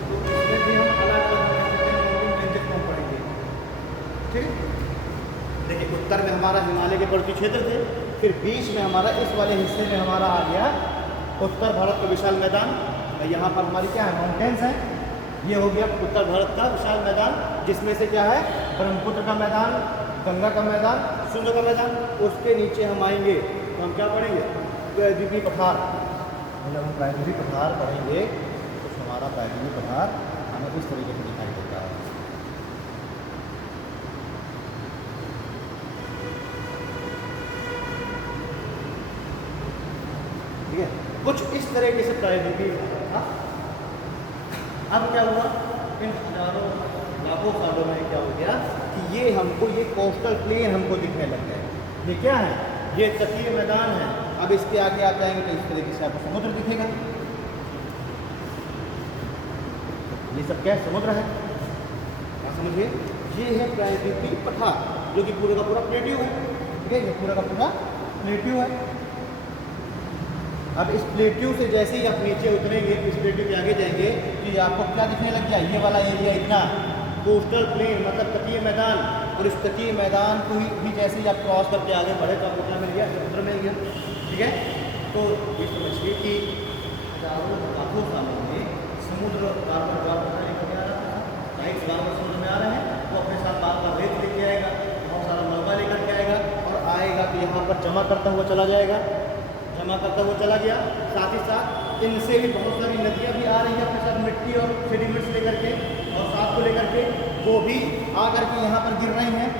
तो इसमें भी हम अलग अलग रेंजेस को पढ़ेंगे, ठीक है। देखिए उत्तर में हमारा हिमालय के पर्वतीय क्षेत्र थे, फिर बीच में हमारा इस वाले हिस्से में हमारा आ गया उत्तर भारत का विशाल मैदान। यहाँ पर हमारी क्या है माउंटेन्स हैं। ये हो गया उत्तर भारत का विशाल मैदान, जिसमें से क्या है ब्रह्मपुत्र का मैदान, गंगा का मैदान, सिंधु का मैदान। उसके नीचे हम आएंगे तो हम क्या पढ़ेंगे प्रायद्वीपीय पठार। जब हम प्रायद्वीपीय पठार पढ़ेंगे तो हमारा प्रायद्वीपीय पठार हमें इस तरीके से दिखाई देता है। ठीक है, कुछ इस तरीके से प्रायद्वीपीय पठार था। अब क्या हुआ इन हजारों लाखों सालों में क्या हो गया कि ये हमको ये कोस्टल प्लेन हमको दिखने लग गए। ये क्या है, ये तटीय मैदान है। अब इसके आगे आप जाएंगे तो इस तरीके से आपको समुद्र दिखेगा। ये सब क्या है समुद्र है, क्या समझिए। ये है प्रायद्वीपीय पठार जो कि पूरे का पूरा प्लेट्यू है, ठीक है। ये पूरा का पूरा प्लेट्यू है। अब इस प्लेट्यू से जैसे ही आप नीचे उतरेंगे, इस प्लेट्यू के आगे जाएंगे तो ये आपको क्या दिखने लग गया, ये वाला एरिया इतना कोस्टल प्लेन मतलब तटीय मैदान। और इस तटीय मैदान को ही जैसे ही आप क्रॉस करके आगे बढ़े तो आपको क्या मिल गया, समुद्र मिल गया, ठीक है। तो ये समझिए कि हजारों लाखों सालों में समुद्र बार बार लेकर आ रहा था। राइट्स बार बार समुद्र में आ रहे हैं, वो अपने साथ बार बार रेत लेके आएगा, बहुत सारा मलबा लेकर के आएगा और आएगा तो यहाँ पर जमा करता हुआ चला जाएगा, जमा करता हुआ चला गया। साथ ही साथ इनसे भी बहुत सारी नदियाँ भी आ रही हैं अपने साथ मिट्टी और सेडिमेंट्स लेकर के और साथ को लेकर के, वो भी आकर के यहाँ पर गिर रही हैं।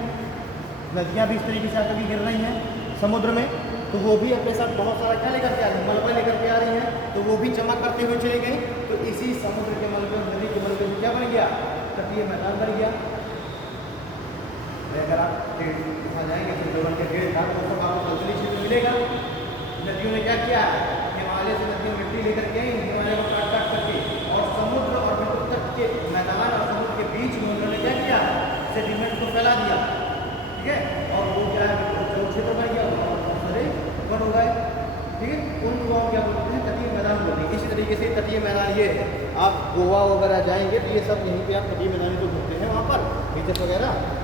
नदियाँ भी इस तरीके से आकर के गिर रही हैं समुद्र में, तो वो भी अपने साथ बहुत सारा क्या लेकर के आ रही है, मलबा लेकर के आ रही हैं, तो वो भी जमा करते हुए चली गई। तो इसी समुद्र के मलबे नदी के मलबे में क्या बन गया, तटीय मैदान बन गया। अगर आप वहाँ जाएंगे सुंदरवन के 1.5 लाख तो सब आपको तलतली क्षेत्र मिलेगा। नदियों ने क्या किया, हिमालय से नदियों मिट्टी लेकर के हिमालय को काट काट करके और समुद्र और बिल्कुल तट के मैदान और समुद्र के बीच में उन्होंने क्या किया, सेडिमेंट को फैला दिया, ठीक है। और वो क्या है जो क्षेत्र बन गया बहुत सारे वन हो गए, ठीक है। उनको हम क्या बोलते हैं, तटीय मैदान बोलते हैं। इसी तरीके से तटीय मैदान ये है, आप गोवा वगैरह जाएंगे तो ये सब यहीं पे आप तटीय मैदान जो घूमते हैं वहाँ पर बीचेस वगैरह।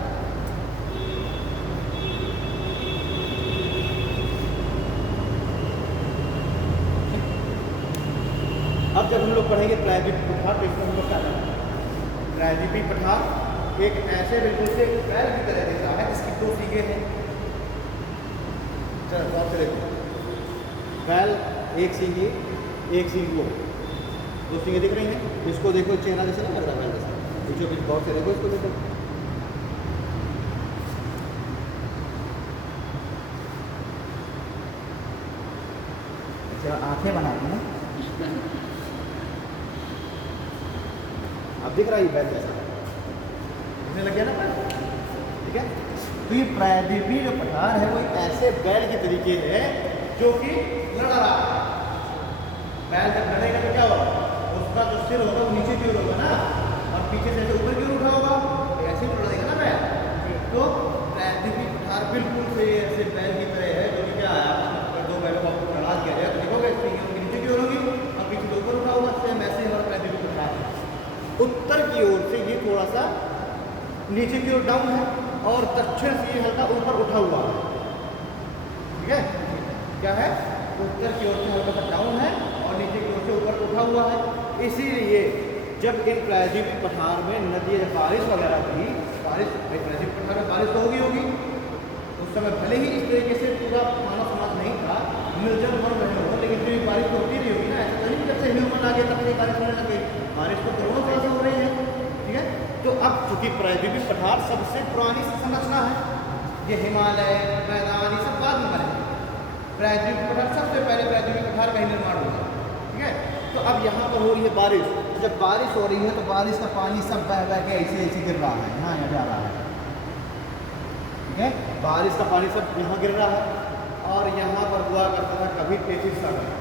अब जब हम लोग पढ़ेंगे प्रायद्वीपीय पठार तो इसमें हम लोग क्या करेंगे, प्रायद्वीपीय पठार एक ऐसे बिल्कुल से पैर की तरह दिखता है जिसकी 2 सीगे हैं। चलो आप चले बैल एक सींग ये, एक सींग वो, दो सींगे दिख रही हैं। इसको देखो, चेहरा जैसे नहीं लग रहा बैल जैसा, बीचों बीच गौर से देखो इसको, देखो अच्छा आंखें बनाती हैं। अब दिख रहा है बैल जैसा, दिखने लग गया ना बैल, ठीक है। तो ये प्रायद्वीपीय जो पठार है वो एक ऐसे बैल के तरीके है जो कि लड़ रहा है। बैल जब लड़ेगा तो क्या होगा, उसका जो सिर होगा वो नीचे की ओर होगा ना, और पीछे से ऊपर की ओर उठा होगा, ऐसे ही लड़ेगा ना बैल। तो प्रायद्वीपीय पठार बिल्कुल से ऐसे बैल की तरह है जो कि क्या है, आपस दो बैलों को आपको लड़ा दिया जाए तो देखोगे इसकी नीचे की ओर होगी और पीछे से ऊपर उठा होगा। सेम ऐसे हमारा प्रायद्वीपीय पठार है। उत्तर की ओर से ये थोड़ा सा नीचे की ओर डाउन है और दक्षिण से ये हल्का ऊपर उठा हुआ है, ठीक है। क्या है, उत्तर की ओर से हल्का सा डाउन है और नीचे की ओर से ऊपर उठा हुआ है। इसीलिए जब इन प्रायद्वीपीय पठार में नदी बारिश वगैरह थी, बारिश प्रायद्वीपीय पठार में बारिश तो होगी, उस समय भले ही इस तरीके से पूरा मानव समाज नहीं था, निर्जल वन रहे हो, लेकिन फिर बारिश तो होती रही होगी ना। ऐसा तो नहीं जब से ह्यूमन आ गया तब से बारिश होने लगे, बारिश तो करोड़ों साल से हो रही है, ठीक है। तो अब चूंकि प्रायद्वीपीय पठार सबसे पुरानी संरचना है, ये हिमालय मैदान ये सब बाद में बने, प्रायद्वीपीय पठार सबसे पहले प्रायद्वीपीय पठार का ही निर्माण हुआ, ठीक है। तो अब यहाँ पर हो रही है बारिश, जब बारिश हो रही है तो बारिश का पानी सब बह बह के ऐसे ऐसे गिर रहा है, यहाँ जा रहा है, ठीक है। बारिश का पानी सब यहाँ गिर रहा है और यहाँ पर हुआ करता था कभी 33 सागर,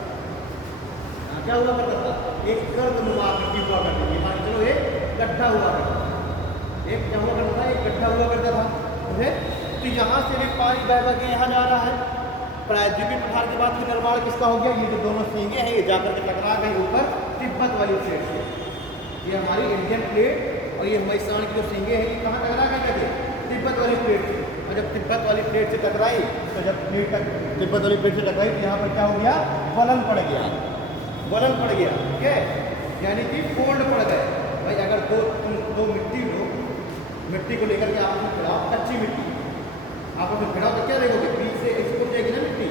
क्या हुआ करता था, एक गर्दनुमा आकृति हुआ करती थी, मान चलो एक गड्ढा हुआ करता था, एक क्या हुआ करता था, एक गड्ढा हुआ करता था, ठीक है। तो यहाँ से भी पानी बह बह के यहाँ जा रहा है। प्रायद्वीपीय पठार के बाद निर्माण किसका हो गया, ये जो दोनों सींगे हैं ये जाकर के टकरा गए ऊपर तिब्बत वाली प्लेट से। ये हमारी इंडियन प्लेट और ये हिमालय की जो सींगे हैं ये कहाँ टकरा गए थे, तिब्बत वाली प्लेट से। और जब तिब्बत वाली प्लेट से टकराई तो जब प्लेट तिब्बत वाली प्लेट से टकराई तो यहाँ पर क्या हो गया, वलन पड़ गया, वलन पड़ गया, ठीक है, यानी कि फोल्ड पड़ गए। भाई अगर दो मिट्टी लो, मिट्टी को लेकर के आपस में खिलाओ, कच्ची मिट्टी आपस में खिलाओ तो क्या देखोगे, बीच से ऐसे उठ जाएगी ना मिट्टी,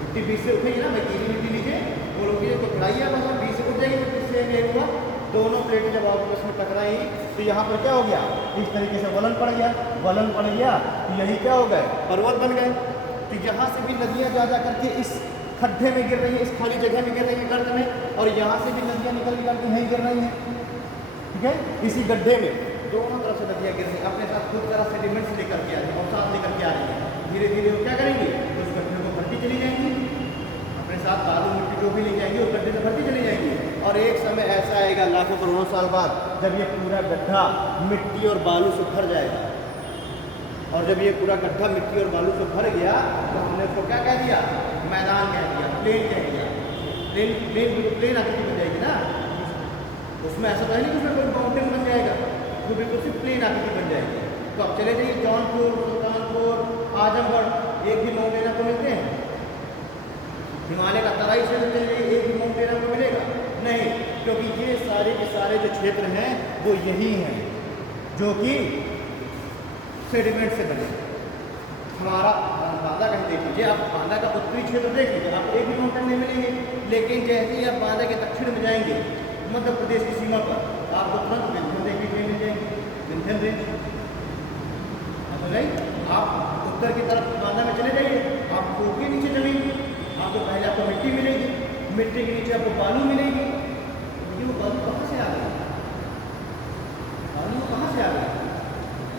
मिट्टी बीच से उठेगी ना। मैं गीली मिट्टी लीजिए बोलोगे तो खिलाइए आपस में, बीच से उठ जाएगी मिट्टी से। ये हुआ दोनों प्लेट जब आपस में टकराई तो यहाँ पर क्या हो गया, इस तरीके से वलन पड़ गया, वलन पड़ गया तो यही क्या हो गए, पर्वत बन गए। तो यहाँ से भी नदियाँ जा करके इस खड्डे में गिर रही है, इस खाली जगह में गिर रही है, गर्त में, और यहाँ से भी नदियाँ निकल के यहीं गिर रही हैं, ठीक है। इसी गड्ढे में दोनों तरफ से नदियाँ गिर रही हैं, अपने साथ खुद तरह सेडिमेंट्स लेकर के आ रही है, अवसाद लेकर के आ रही है। धीरे धीरे वो क्या करेंगे, उस गड्ढे को भरती चली जाएंगी, अपने साथ बालू मिट्टी जो भी ले जाएंगे उस गड्ढे से भरती चली जाएंगी। और एक समय ऐसा आएगा लाखों करोड़ों साल बाद जब ये पूरा गड्ढा मिट्टी और बालू से भर जाएगा। और जब ये पूरा गड्ढा मिट्टी और बालू से भर गया तो हमने उसको क्या कह दिया, मैदान कह दिया, प्लेन कह दिया। प्लेन आकृति बन जाएगी ना, उसमें ऐसा तो है नहीं कि उसमें कोई माउंटेन बन जाएगा, वो बिल्कुल सिर्फ प्लेन आकृति बन जाएगी। तो अब चले जाइए जौनपुर, सुल्तानपुर, आजमगढ़, एक भी माउंटेन आपको मिलते हैं, हिमालय का तराई से चले जाइए एक भी माउंटेन आपको मिलेगा नहीं, क्योंकि ये सारे के सारे जो क्षेत्र हैं वो यही हैं जो कि सेडिमेंट से बने। हमारा बांदा कहीं देख लीजिए, आप बांदा का उत्तरी क्षेत्र देख लीजिए, आपको एक भी माउंटेन नहीं मिलेंगे, लेकिन जैसे ही आप बांदा के दक्षिण में जाएंगे मध्य प्रदेश की सीमा पर आपको तुरंत विंध्यन देखने के लिए मिल जाएंगे, विंध्यन रेंज। आप उत्तर की तरफ बांदा में चले जाइए, आपको के नीचे जमीन, आपको पहले आपको मिट्टी मिलेगी, मिट्टी के नीचे आपको बालू मिलेगी। ये वो बालू कहाँ से आ गया, बालू कहाँ से आ गया,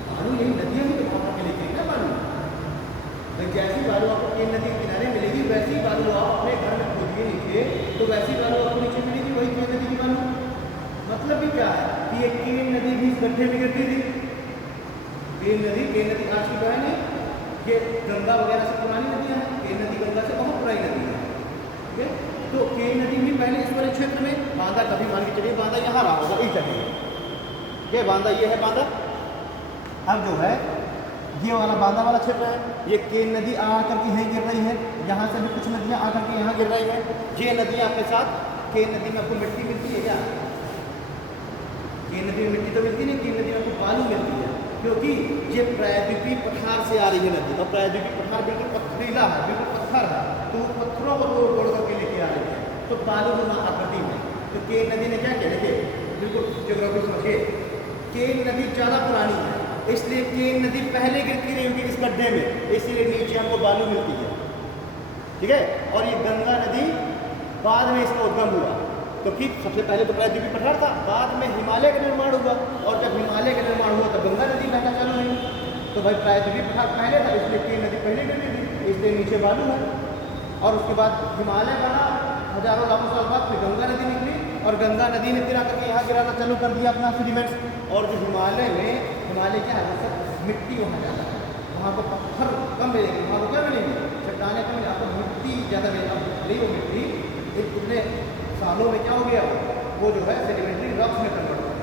बालू यही नदियों में तो के लेके ना बालू। भाई जैसी बालू आपको केन नदी के किनारे मिलेगी वैसी बालू आप अपने घर में खोदिए नीचे तो वैसी बालू आपको नीचे मिलेगी, वही केन नदी की बालू। मतलब भी क्या है कि ये केन नदी भी इस गड्ढे में गिरती थी। केन नदी आज की तो है नहीं, ये गंगा वगैरह से पुरानी नदियाँ हैं, केन नदी गंगा से बहुत पुरानी नदी है, ठीक है। तो केन नदी भी पहले इस वाले क्षेत्र में, बांदा कभी मान के चलिए बांदा यहाँ रहा होगा इस जगह, ठीक है, बांदा ये है बांदा। अब जो है ये वाला बांदा वाला क्षेत्र है, ये केन नदी आकर के यहीं गिर रही है, यहाँ से भी कुछ नदियाँ आकर के यहाँ गिर रही है। ये नदियाँ अपने साथ, केन नदी में आपको मिट्टी मिलती है क्या, केन नदी में मिट्टी तो मिलती नहीं, केन नदी में आपको बालू मिलती है, क्योंकि ये प्रायद्वीपीय पठार से आ रही है नदी, और प्रायद्वीपीय पठार बिल्कुल पथरीला है, बिल्कुल पत्थर है, तो वो पत्थरों को तोड़ करके लेके आ रही है, तो बालूनुमा आकृति में। तो केन नदी ने क्या किया, देखिए बिल्कुल ज्योग्राफी समझिए, केन नदी ज़्यादा पुरानी है, इसलिए केन नदी पहले गिरती रही होगी इस गड्ढे में, इसीलिए नीचे हमको बालू मिलती है, ठीक है। और ये गंगा नदी बाद में इसका उद्गम हुआ, तो ठीक सबसे पहले तो प्रायद्वीपीय पठार था, बाद में हिमालय का निर्माण हुआ, और जब हिमालय का निर्माण हुआ तब गंगा नदी बहना चालू हुई। तो भाई प्रायद्वीपीय पठार पहले था, इसलिए केन नदी पहले गिरती थी, इसलिए नीचे बालू है। और उसके बाद हिमालय बना, हजारों लाखों साल बाद फिर गंगा नदी निकली, और गंगा नदी ने फिर आकर के यहाँ गिराना चालू कर दिया अपना सेडिमेंट्स। और जो हिमालय में, हिमालय क्या है, मतलब मिट्टी वहाँ ज़्यादा है, वहाँ को पत्थर कम मिलेंगे, वहाँ को क्या मिलेंगे, चट्टाने कम मिलेंगे, आपको मिट्टी ज़्यादा मिलेगी। वो मिट्टी इतने सालों में क्या हो गया, वो जो है सेडिमेंट्री रॉक्स में कन्वर्ट हो गई,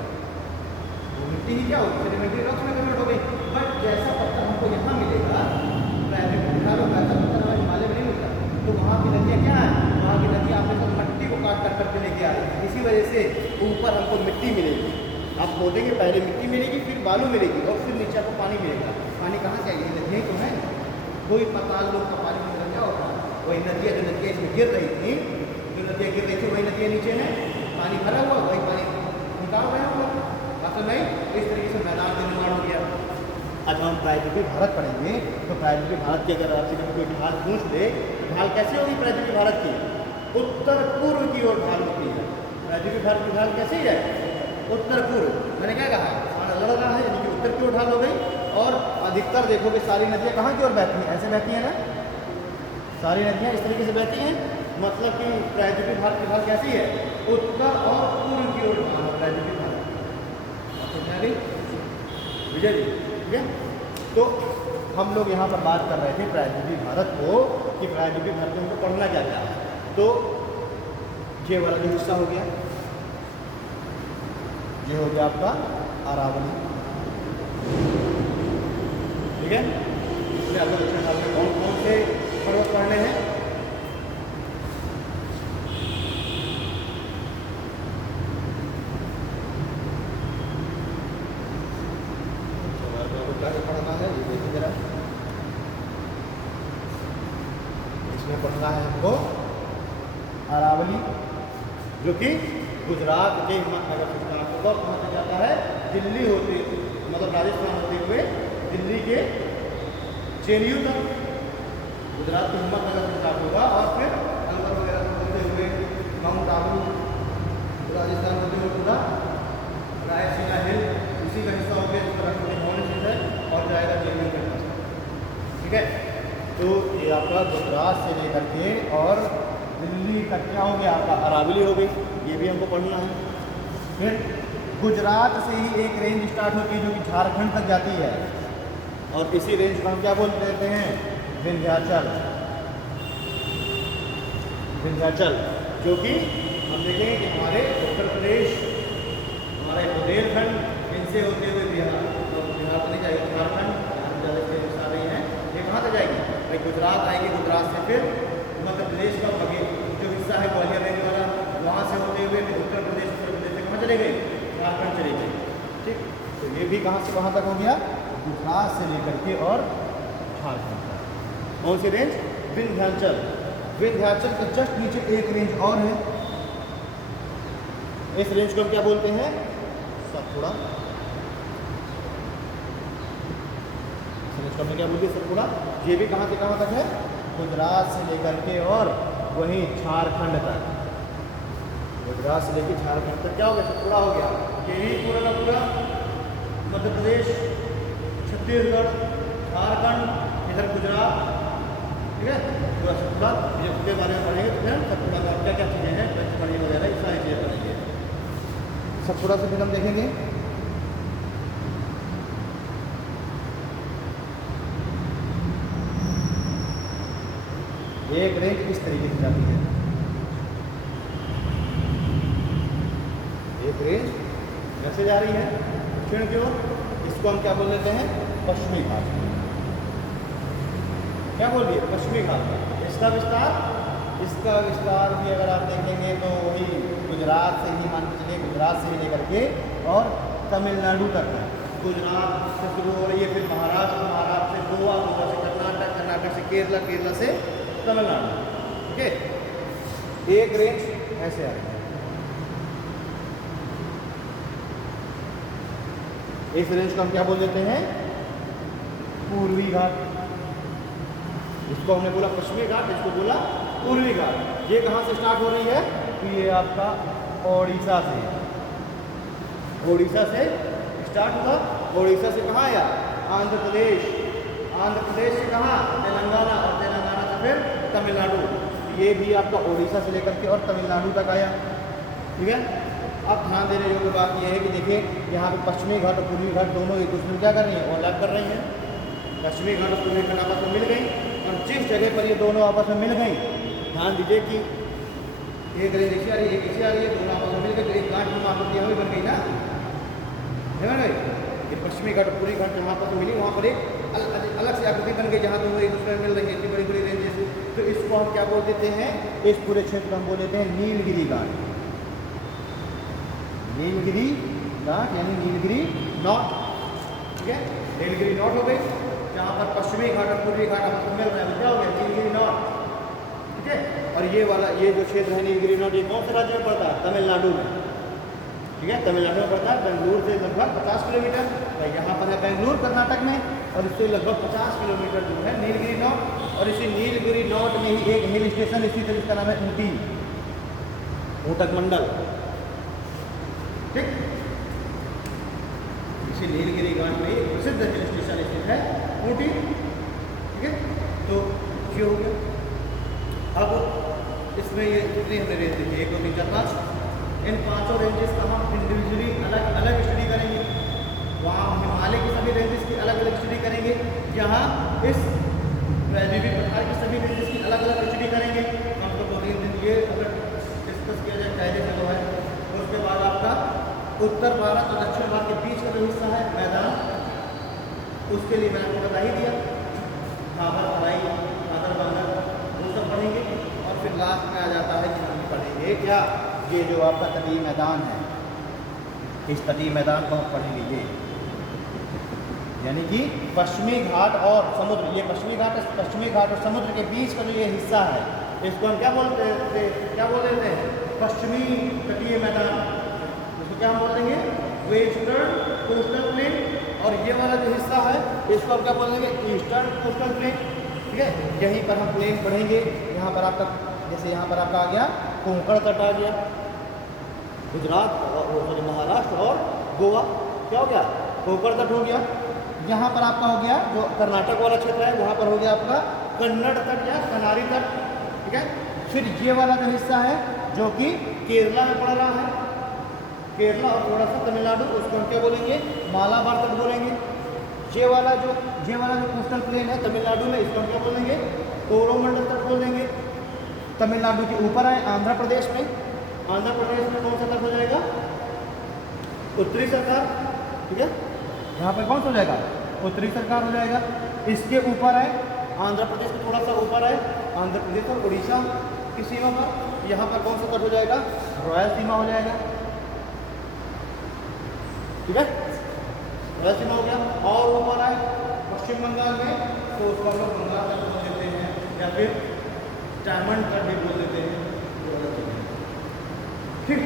वो मिट्टी ही क्या हो गई, सेडिमेंट्री रॉक्स में कन्वर्ट हो गई। बट जैसा पत्थर हमको यहाँ मिलेगा प्रायद्वीपीय पठारों में, वैसा पत्थर हमें हिमालय में नहीं मिलता। तो वहाँ की नदियाँ क्या है, वहाँ की नदियाँ आपके साथ मिट्टी को काट कर करके लेके आ रही है, इसी वजह से ऊपर हमको मिट्टी मिलेगी। आप खोदेंगे पहले मिट्टी मिलेगी, फिर बालू मिलेगी, और फिर नीचे आपको पानी मिलेगा। पानी कहाँ से आएगी, नदियाँ तो है, कोई पाताल लोग का पानी मिल क्या होता है, वही नदियाँ जो नदियाँ इसमें गिर रही थी, जो नदियाँ गिर रही थी वही नदियाँ नीचे में पानी भरा हुआ, वही पानी निकाल रहे हैं ऊपर। असल में इस तरीके से मैदान का निर्माण हो गया। अब हम प्रायद्वीपीय भारत पढ़ेंगे, तो प्रायद्वीपीय भारत की अगर आपसे कभी कोई ढाल पूछ ले, ढाल कैसे होगी प्रायद्वीपीय भारत की, उत्तर पूर्व की ओर ढाल होती है। प्रायद्वीपीय भारत की ढाल कैसे ही है, उत्तर पूर्व। मैंने क्या कहा, खाना लड़ रहा है, यानी कि उत्तर की ओर ढाल हो गई। और अधिकतर देखोगे सारी नदियाँ कहाँ की ओर बहती हैं, ऐसे बहती हैं ना, सारी नदियाँ इस तरीके से बहती हैं, मतलब कि प्रायद्वीपीय भारत की ढाल कैसी है, उत्तर और पूर्व की ओर ढाल है प्रायद्वीपीय भारत। समझ आ गई विजय जी, ठीक है। तो हम लोग यहाँ पर बात कर रहे थे प्रायद्वीपीय भारत को, कि प्रायद्वीपीय भारत में हमको पढ़ना क्या क्या है। तो ये वाला जो हिस्सा हो गया, ये हो गया आपका अरावली, ठीक है। इसमें आपको दक्षिण भारत में कौन कौन से पर्वत पढ़ने हैं, पढ़ना है, ये देखिए जरा, इसमें पढ़ना है हमको अरावली, जो कि गुजरात के हिम्मतनगर से स्टार्ट होगा, कहाँ से जाता है, दिल्ली होते, मतलब राजस्थान होते हुए दिल्ली के चेन्नई तक, गुजरात के हिम्मतनगर से स्टार्ट होगा, और फिर अलवर वगैरह से होते हुए माउंट आबू, राजस्थान होते हुए पूरा रायसीना हिल उसी का हिस्सा हो गया, जिसका राष्ट्रपति भवन स्थित है, और जाएगा चेन्नई के पास, ठीक है। तो ये आपका गुजरात से लेकर के और दिल्ली तक क्या हो गया, आपका अरावली हो गई, ये भी हमको पढ़ना है। फिर गुजरात से ही एक रेंज स्टार्ट होती है जो कि झारखंड तक जाती है, और इसी रेंज को हम क्या बोलते रहते हैं, विंध्याचल। विंध्याचल जो कि हम देखेंगे कि हमारे उत्तर प्रदेश, हमारे बुंदेलखंड, इनसे होते हुए बिहार, तो बिहार तो नहीं जाएगी, झारखंड ज़्यादा स्टेट्स आ रही हैं, ये कहाँ तक जाएगी भाई, गुजरात आएगी, गुजरात से फिर मध्य प्रदेश का बगे जो हिस्सा है ग्वालियर रेंज वाला, वहाँ से होते हुए उत्तर प्रदेश से कहाँ चले गए, झारखंड चले गए, ठीक। तो ये भी कहाँ से कहाँ तक हो गया, गुजरात से लेकर के और झारखंड तक। कौन सी रेंज, विंध्याचल। विंध्याचल के जस्ट नीचे एक रेंज और है, इस रेंज को हम क्या बोलते हैं, सतपुड़ा। इस रेंज को हमने क्या बोलते हैं, सतपुड़ा। ये भी कहाँ से कहाँ तक है, गुजरात से लेकर के और वहीं झारखंड तक, गुजरात से लेकर झारखंड तक क्या हो गया, सतपुड़ा हो गया। यही पूरा का पूरा मध्य प्रदेश, छत्तीसगढ़, झारखंड, इधर गुजरात, ठीक है, पूरा सतपुड़ा। ये उसके बारे में पढ़ेंगे तो फिर सतपुड़ा का क्या क्या चीज़ें हैं, पंचमढ़ी वगैरह, ये सारी चीज़ें पढ़ेंगे। सतपुड़ा से फिर हम देखेंगे एक रेंज इस तरीके से जाती है, एक रेंज कैसे जा रही है, दक्षिण की ओर, इसको हम क्या बोल देते हैं, पश्चिमी घाट। क्या बोल दिए, पश्चिमी घाट। इसका विस्तार भी अगर आप देखेंगे तो वही गुजरात से ही मान के चलिए, गुजरात से ही लेकर के और तमिलनाडु तक है, गुजरात से शुरू हो रही है, फिर महाराष्ट्र, महाराष्ट्र से गोवा, गोवा से कर्नाटक, कर्नाटक से केरला, केरला से तमिलनाडु। ठीक है, एक रेंज ऐसे आ रही है। इस रेंज को हम क्या बोल देते हैं? पूर्वी घाट। इसको हमने बोला पश्चिमी घाट, इसको बोला पूर्वी घाट। ये कहाँ से स्टार्ट हो रही है? तो ये आपका ओडिशा से, ओडिशा से स्टार्ट हुआ। ओडिशा से कहाँ आया? आंध्र प्रदेश, आंध्र प्रदेश से कहाँ? तेलंगाना, और तेलंगाना से फिर तमिलनाडु। ये भी आपका ओडिशा से लेकर के और तमिलनाडु तक आया। ठीक है, अब ध्यान देने योग्य बात यह है कि देखिए यहाँ पे पश्चिमी घाट और पूर्वी घाट दोनों एक दूसरे में क्या कर रही हैं? ओवरलैप कर रही हैं। पश्चिमी घाट और पूर्वी घाट आपस में मिल गई, और जिस जगह पर ये दोनों आपस में मिल गई, ध्यान दीजिए कि एक रेंज ऐसी आ रही है, एक ऐसी आ रही है, दोनों आपस में मिल गए तो एक घाट की आकृति यहाँ भी बन गई ना, बन गई। ये पश्चिमी घाट और पूर्वी घाट जहाँ पर मिली वहाँ पर एक अलग से आकृति बन गई, जहाँ दोनों एक दूसरे में मिल रही है, इतनी बड़ी बड़ी रेंजेस। तो इसको हम क्या बोल देते हैं? इस पूरे क्षेत्र को हम बोल देते हैं नीलगिरी घाट। नीलगिरी घाट यानी नीलगिरी नॉट। ठीक है, नीलगिरी नॉट हो गई, जहाँ पर पश्चिमी घाट और पूर्वी घाट आपस में मिल रहे हैं, क्या हो गया? नीलगिरी नॉट। ठीक है, और ये वाला ये जो क्षेत्र है नीलगिरी नॉट, ये कौन से राज्य में पड़ता है? तमिलनाडु में। ठीक है, तमिलनाडु में पड़ता है, बेंगलुरु से लगभग 50 किलोमीटर। तो यहाँ पर है बेंगलुरु कर्नाटक में, और इससे लगभग 50 किलोमीटर दूर है नीलगिरी नॉट। और इसी नीलगिरी नॉट में ही एक हिल स्टेशन स्थित है जिसका नाम है ऊटी, ऊटक मंडल। ठीक, इसी नीलगिरी घाट में एक प्रसिद्ध हिल स्टेशन स्थित है ऊटी। ठीक है, तो ये हो गया। अब इसमें ये कितनी हमने रेंज देखी? 1 2 3 4 5। इन पांचों रेंजेस का हम इंडिविजुअली अलग अलग स्टडी करेंगे। वहाँ हिमालय की सभी रेंजेस की अलग अलग स्टडी करेंगे, यहाँ इस विभिन्न प्रकार की सभी रेंजेस की अलग अलग स्टडी करेंगे। हम तो 2-3 दिन ये अगर डिस्कस किया जाए पहले चलो है। उसके बाद आपका उत्तर भारत और दक्षिण भारत के बीच का जो हिस्सा है मैदान, उसके लिए मैंने आपको बता ही दिया, खाबर खराई, खादर बांगर, वो सब पढ़ेंगे। और फिर लास्ट में आ जाता है कि हम पढ़ेंगे क्या? ये जो आपका तटीय मैदान है, इस तटीय मैदान को हम पढ़ेंगे। ये यानी कि पश्चिमी घाट और समुद्र, ये पश्चिमी घाट और समुद्र के बीच का जो ये हिस्सा है, इसको हम क्या बोलते हैं? क्या बोल देते हैं? पश्चिमी तटीय मैदान। इसको क्या हम बोल देंगे? Western coastal plain. और ये वाला जो हिस्सा है इसको हम क्या बोल देंगे? Eastern coastal plain. ठीक है, यहीं पर हम प्लेन पढ़ेंगे। यहाँ पर आपका जैसे यहाँ पर आपका आ गया कोंकण तट आ गया, गुजरात और महाराष्ट्र और गोवा, क्या हो गया? कोंकण तट हो गया। यहाँ पर आपका हो गया जो कर्नाटक वाला क्षेत्र है, वहाँ पर हो गया आपका कन्नड़ तट या कनारी तट। ठीक है, फिर ये वाला जो हिस्सा है जो कि केरला में पड़ रहा है, केरला और थोड़ा सा तमिलनाडु, उसको हम क्या बोलेंगे? मालाबार तट बोलेंगे। ये वाला जो कोस्टल प्लेन है तमिलनाडु में, इसको हम क्या बोलेंगे? कोरोमंडल तट बोलेंगे। तमिलनाडु के ऊपर है आंध्र प्रदेश में, आंध्र प्रदेश में कौन सा तट हो जाएगा? उत्तरी सरकार। ठीक है, यहाँ पर कौन सा हो जाएगा? उत्तरी सरकार हो जाएगा। इसके ऊपर है आंध्र प्रदेश के थोड़ा सा ऊपर है आंध्र प्रदेश और उड़ीसा की सीमा पर। यहाँ पर कौन सा तट हो जाएगा? रॉयल सीमा हो जाएगा। ठीक है, रॉयल सीमा हो गया। और ऊपर है पश्चिम बंगाल में, तो उसको हम लोग बंगाल तट बोल देते हैं, या फिर डायमंड तट भी बोल देते हैं। ठीक,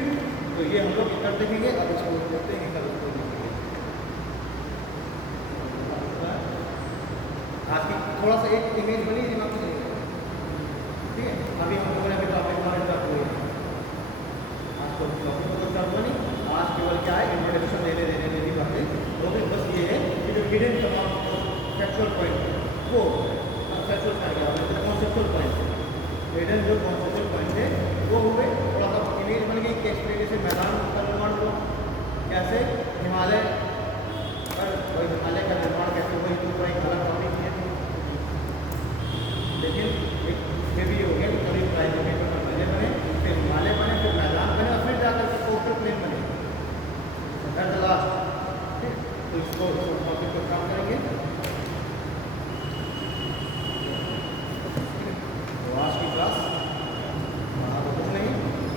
तो ये हम लोग कर देखेंगे। अब इसको देखते हैं कल उसको देखेंगे। आज की थोड़ा सा एक इमेज बनी दिमाग में। ठीक है, अभी हम लोगों ने अभी टॉपिक हमारे स्टार्ट हुए हैं। आज तो टॉपिक तो स्टार्ट हुआ नहीं, आज केवल क्या है इंट्रोडक्शन देने की बातें। तो फिर बस ये है कि जो हिडन फैक्चुअल पॉइंट वो फैक्चुअल कर गया, कॉन्सेप्चुअल पॉइंट, हिडन जो कॉन्सेप्चुअल पॉइंट है वो हुए। थोड़ा सा इमेज बन गई कि इस तरीके से मैदान का निर्माण हुआ, कैसे हिमालय पर हिमालय का निर्माण कैसे हुआ, तो पूरा एक अलग टॉपिक है। लेकिन एक इसमें भी हो गया कि करीब प्राइमरी पर पहले बने, फिर हिमालय बने, फिर मैदान बने, और फिर जाकर के कोस्टल प्लेन बने एट द लास्ट। ठीक, तो इसको टॉपिक पर काम करेंगे। तो आज की क्लास कुछ नहीं,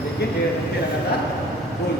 लेकिन 1.5 घंटे लगातार कोई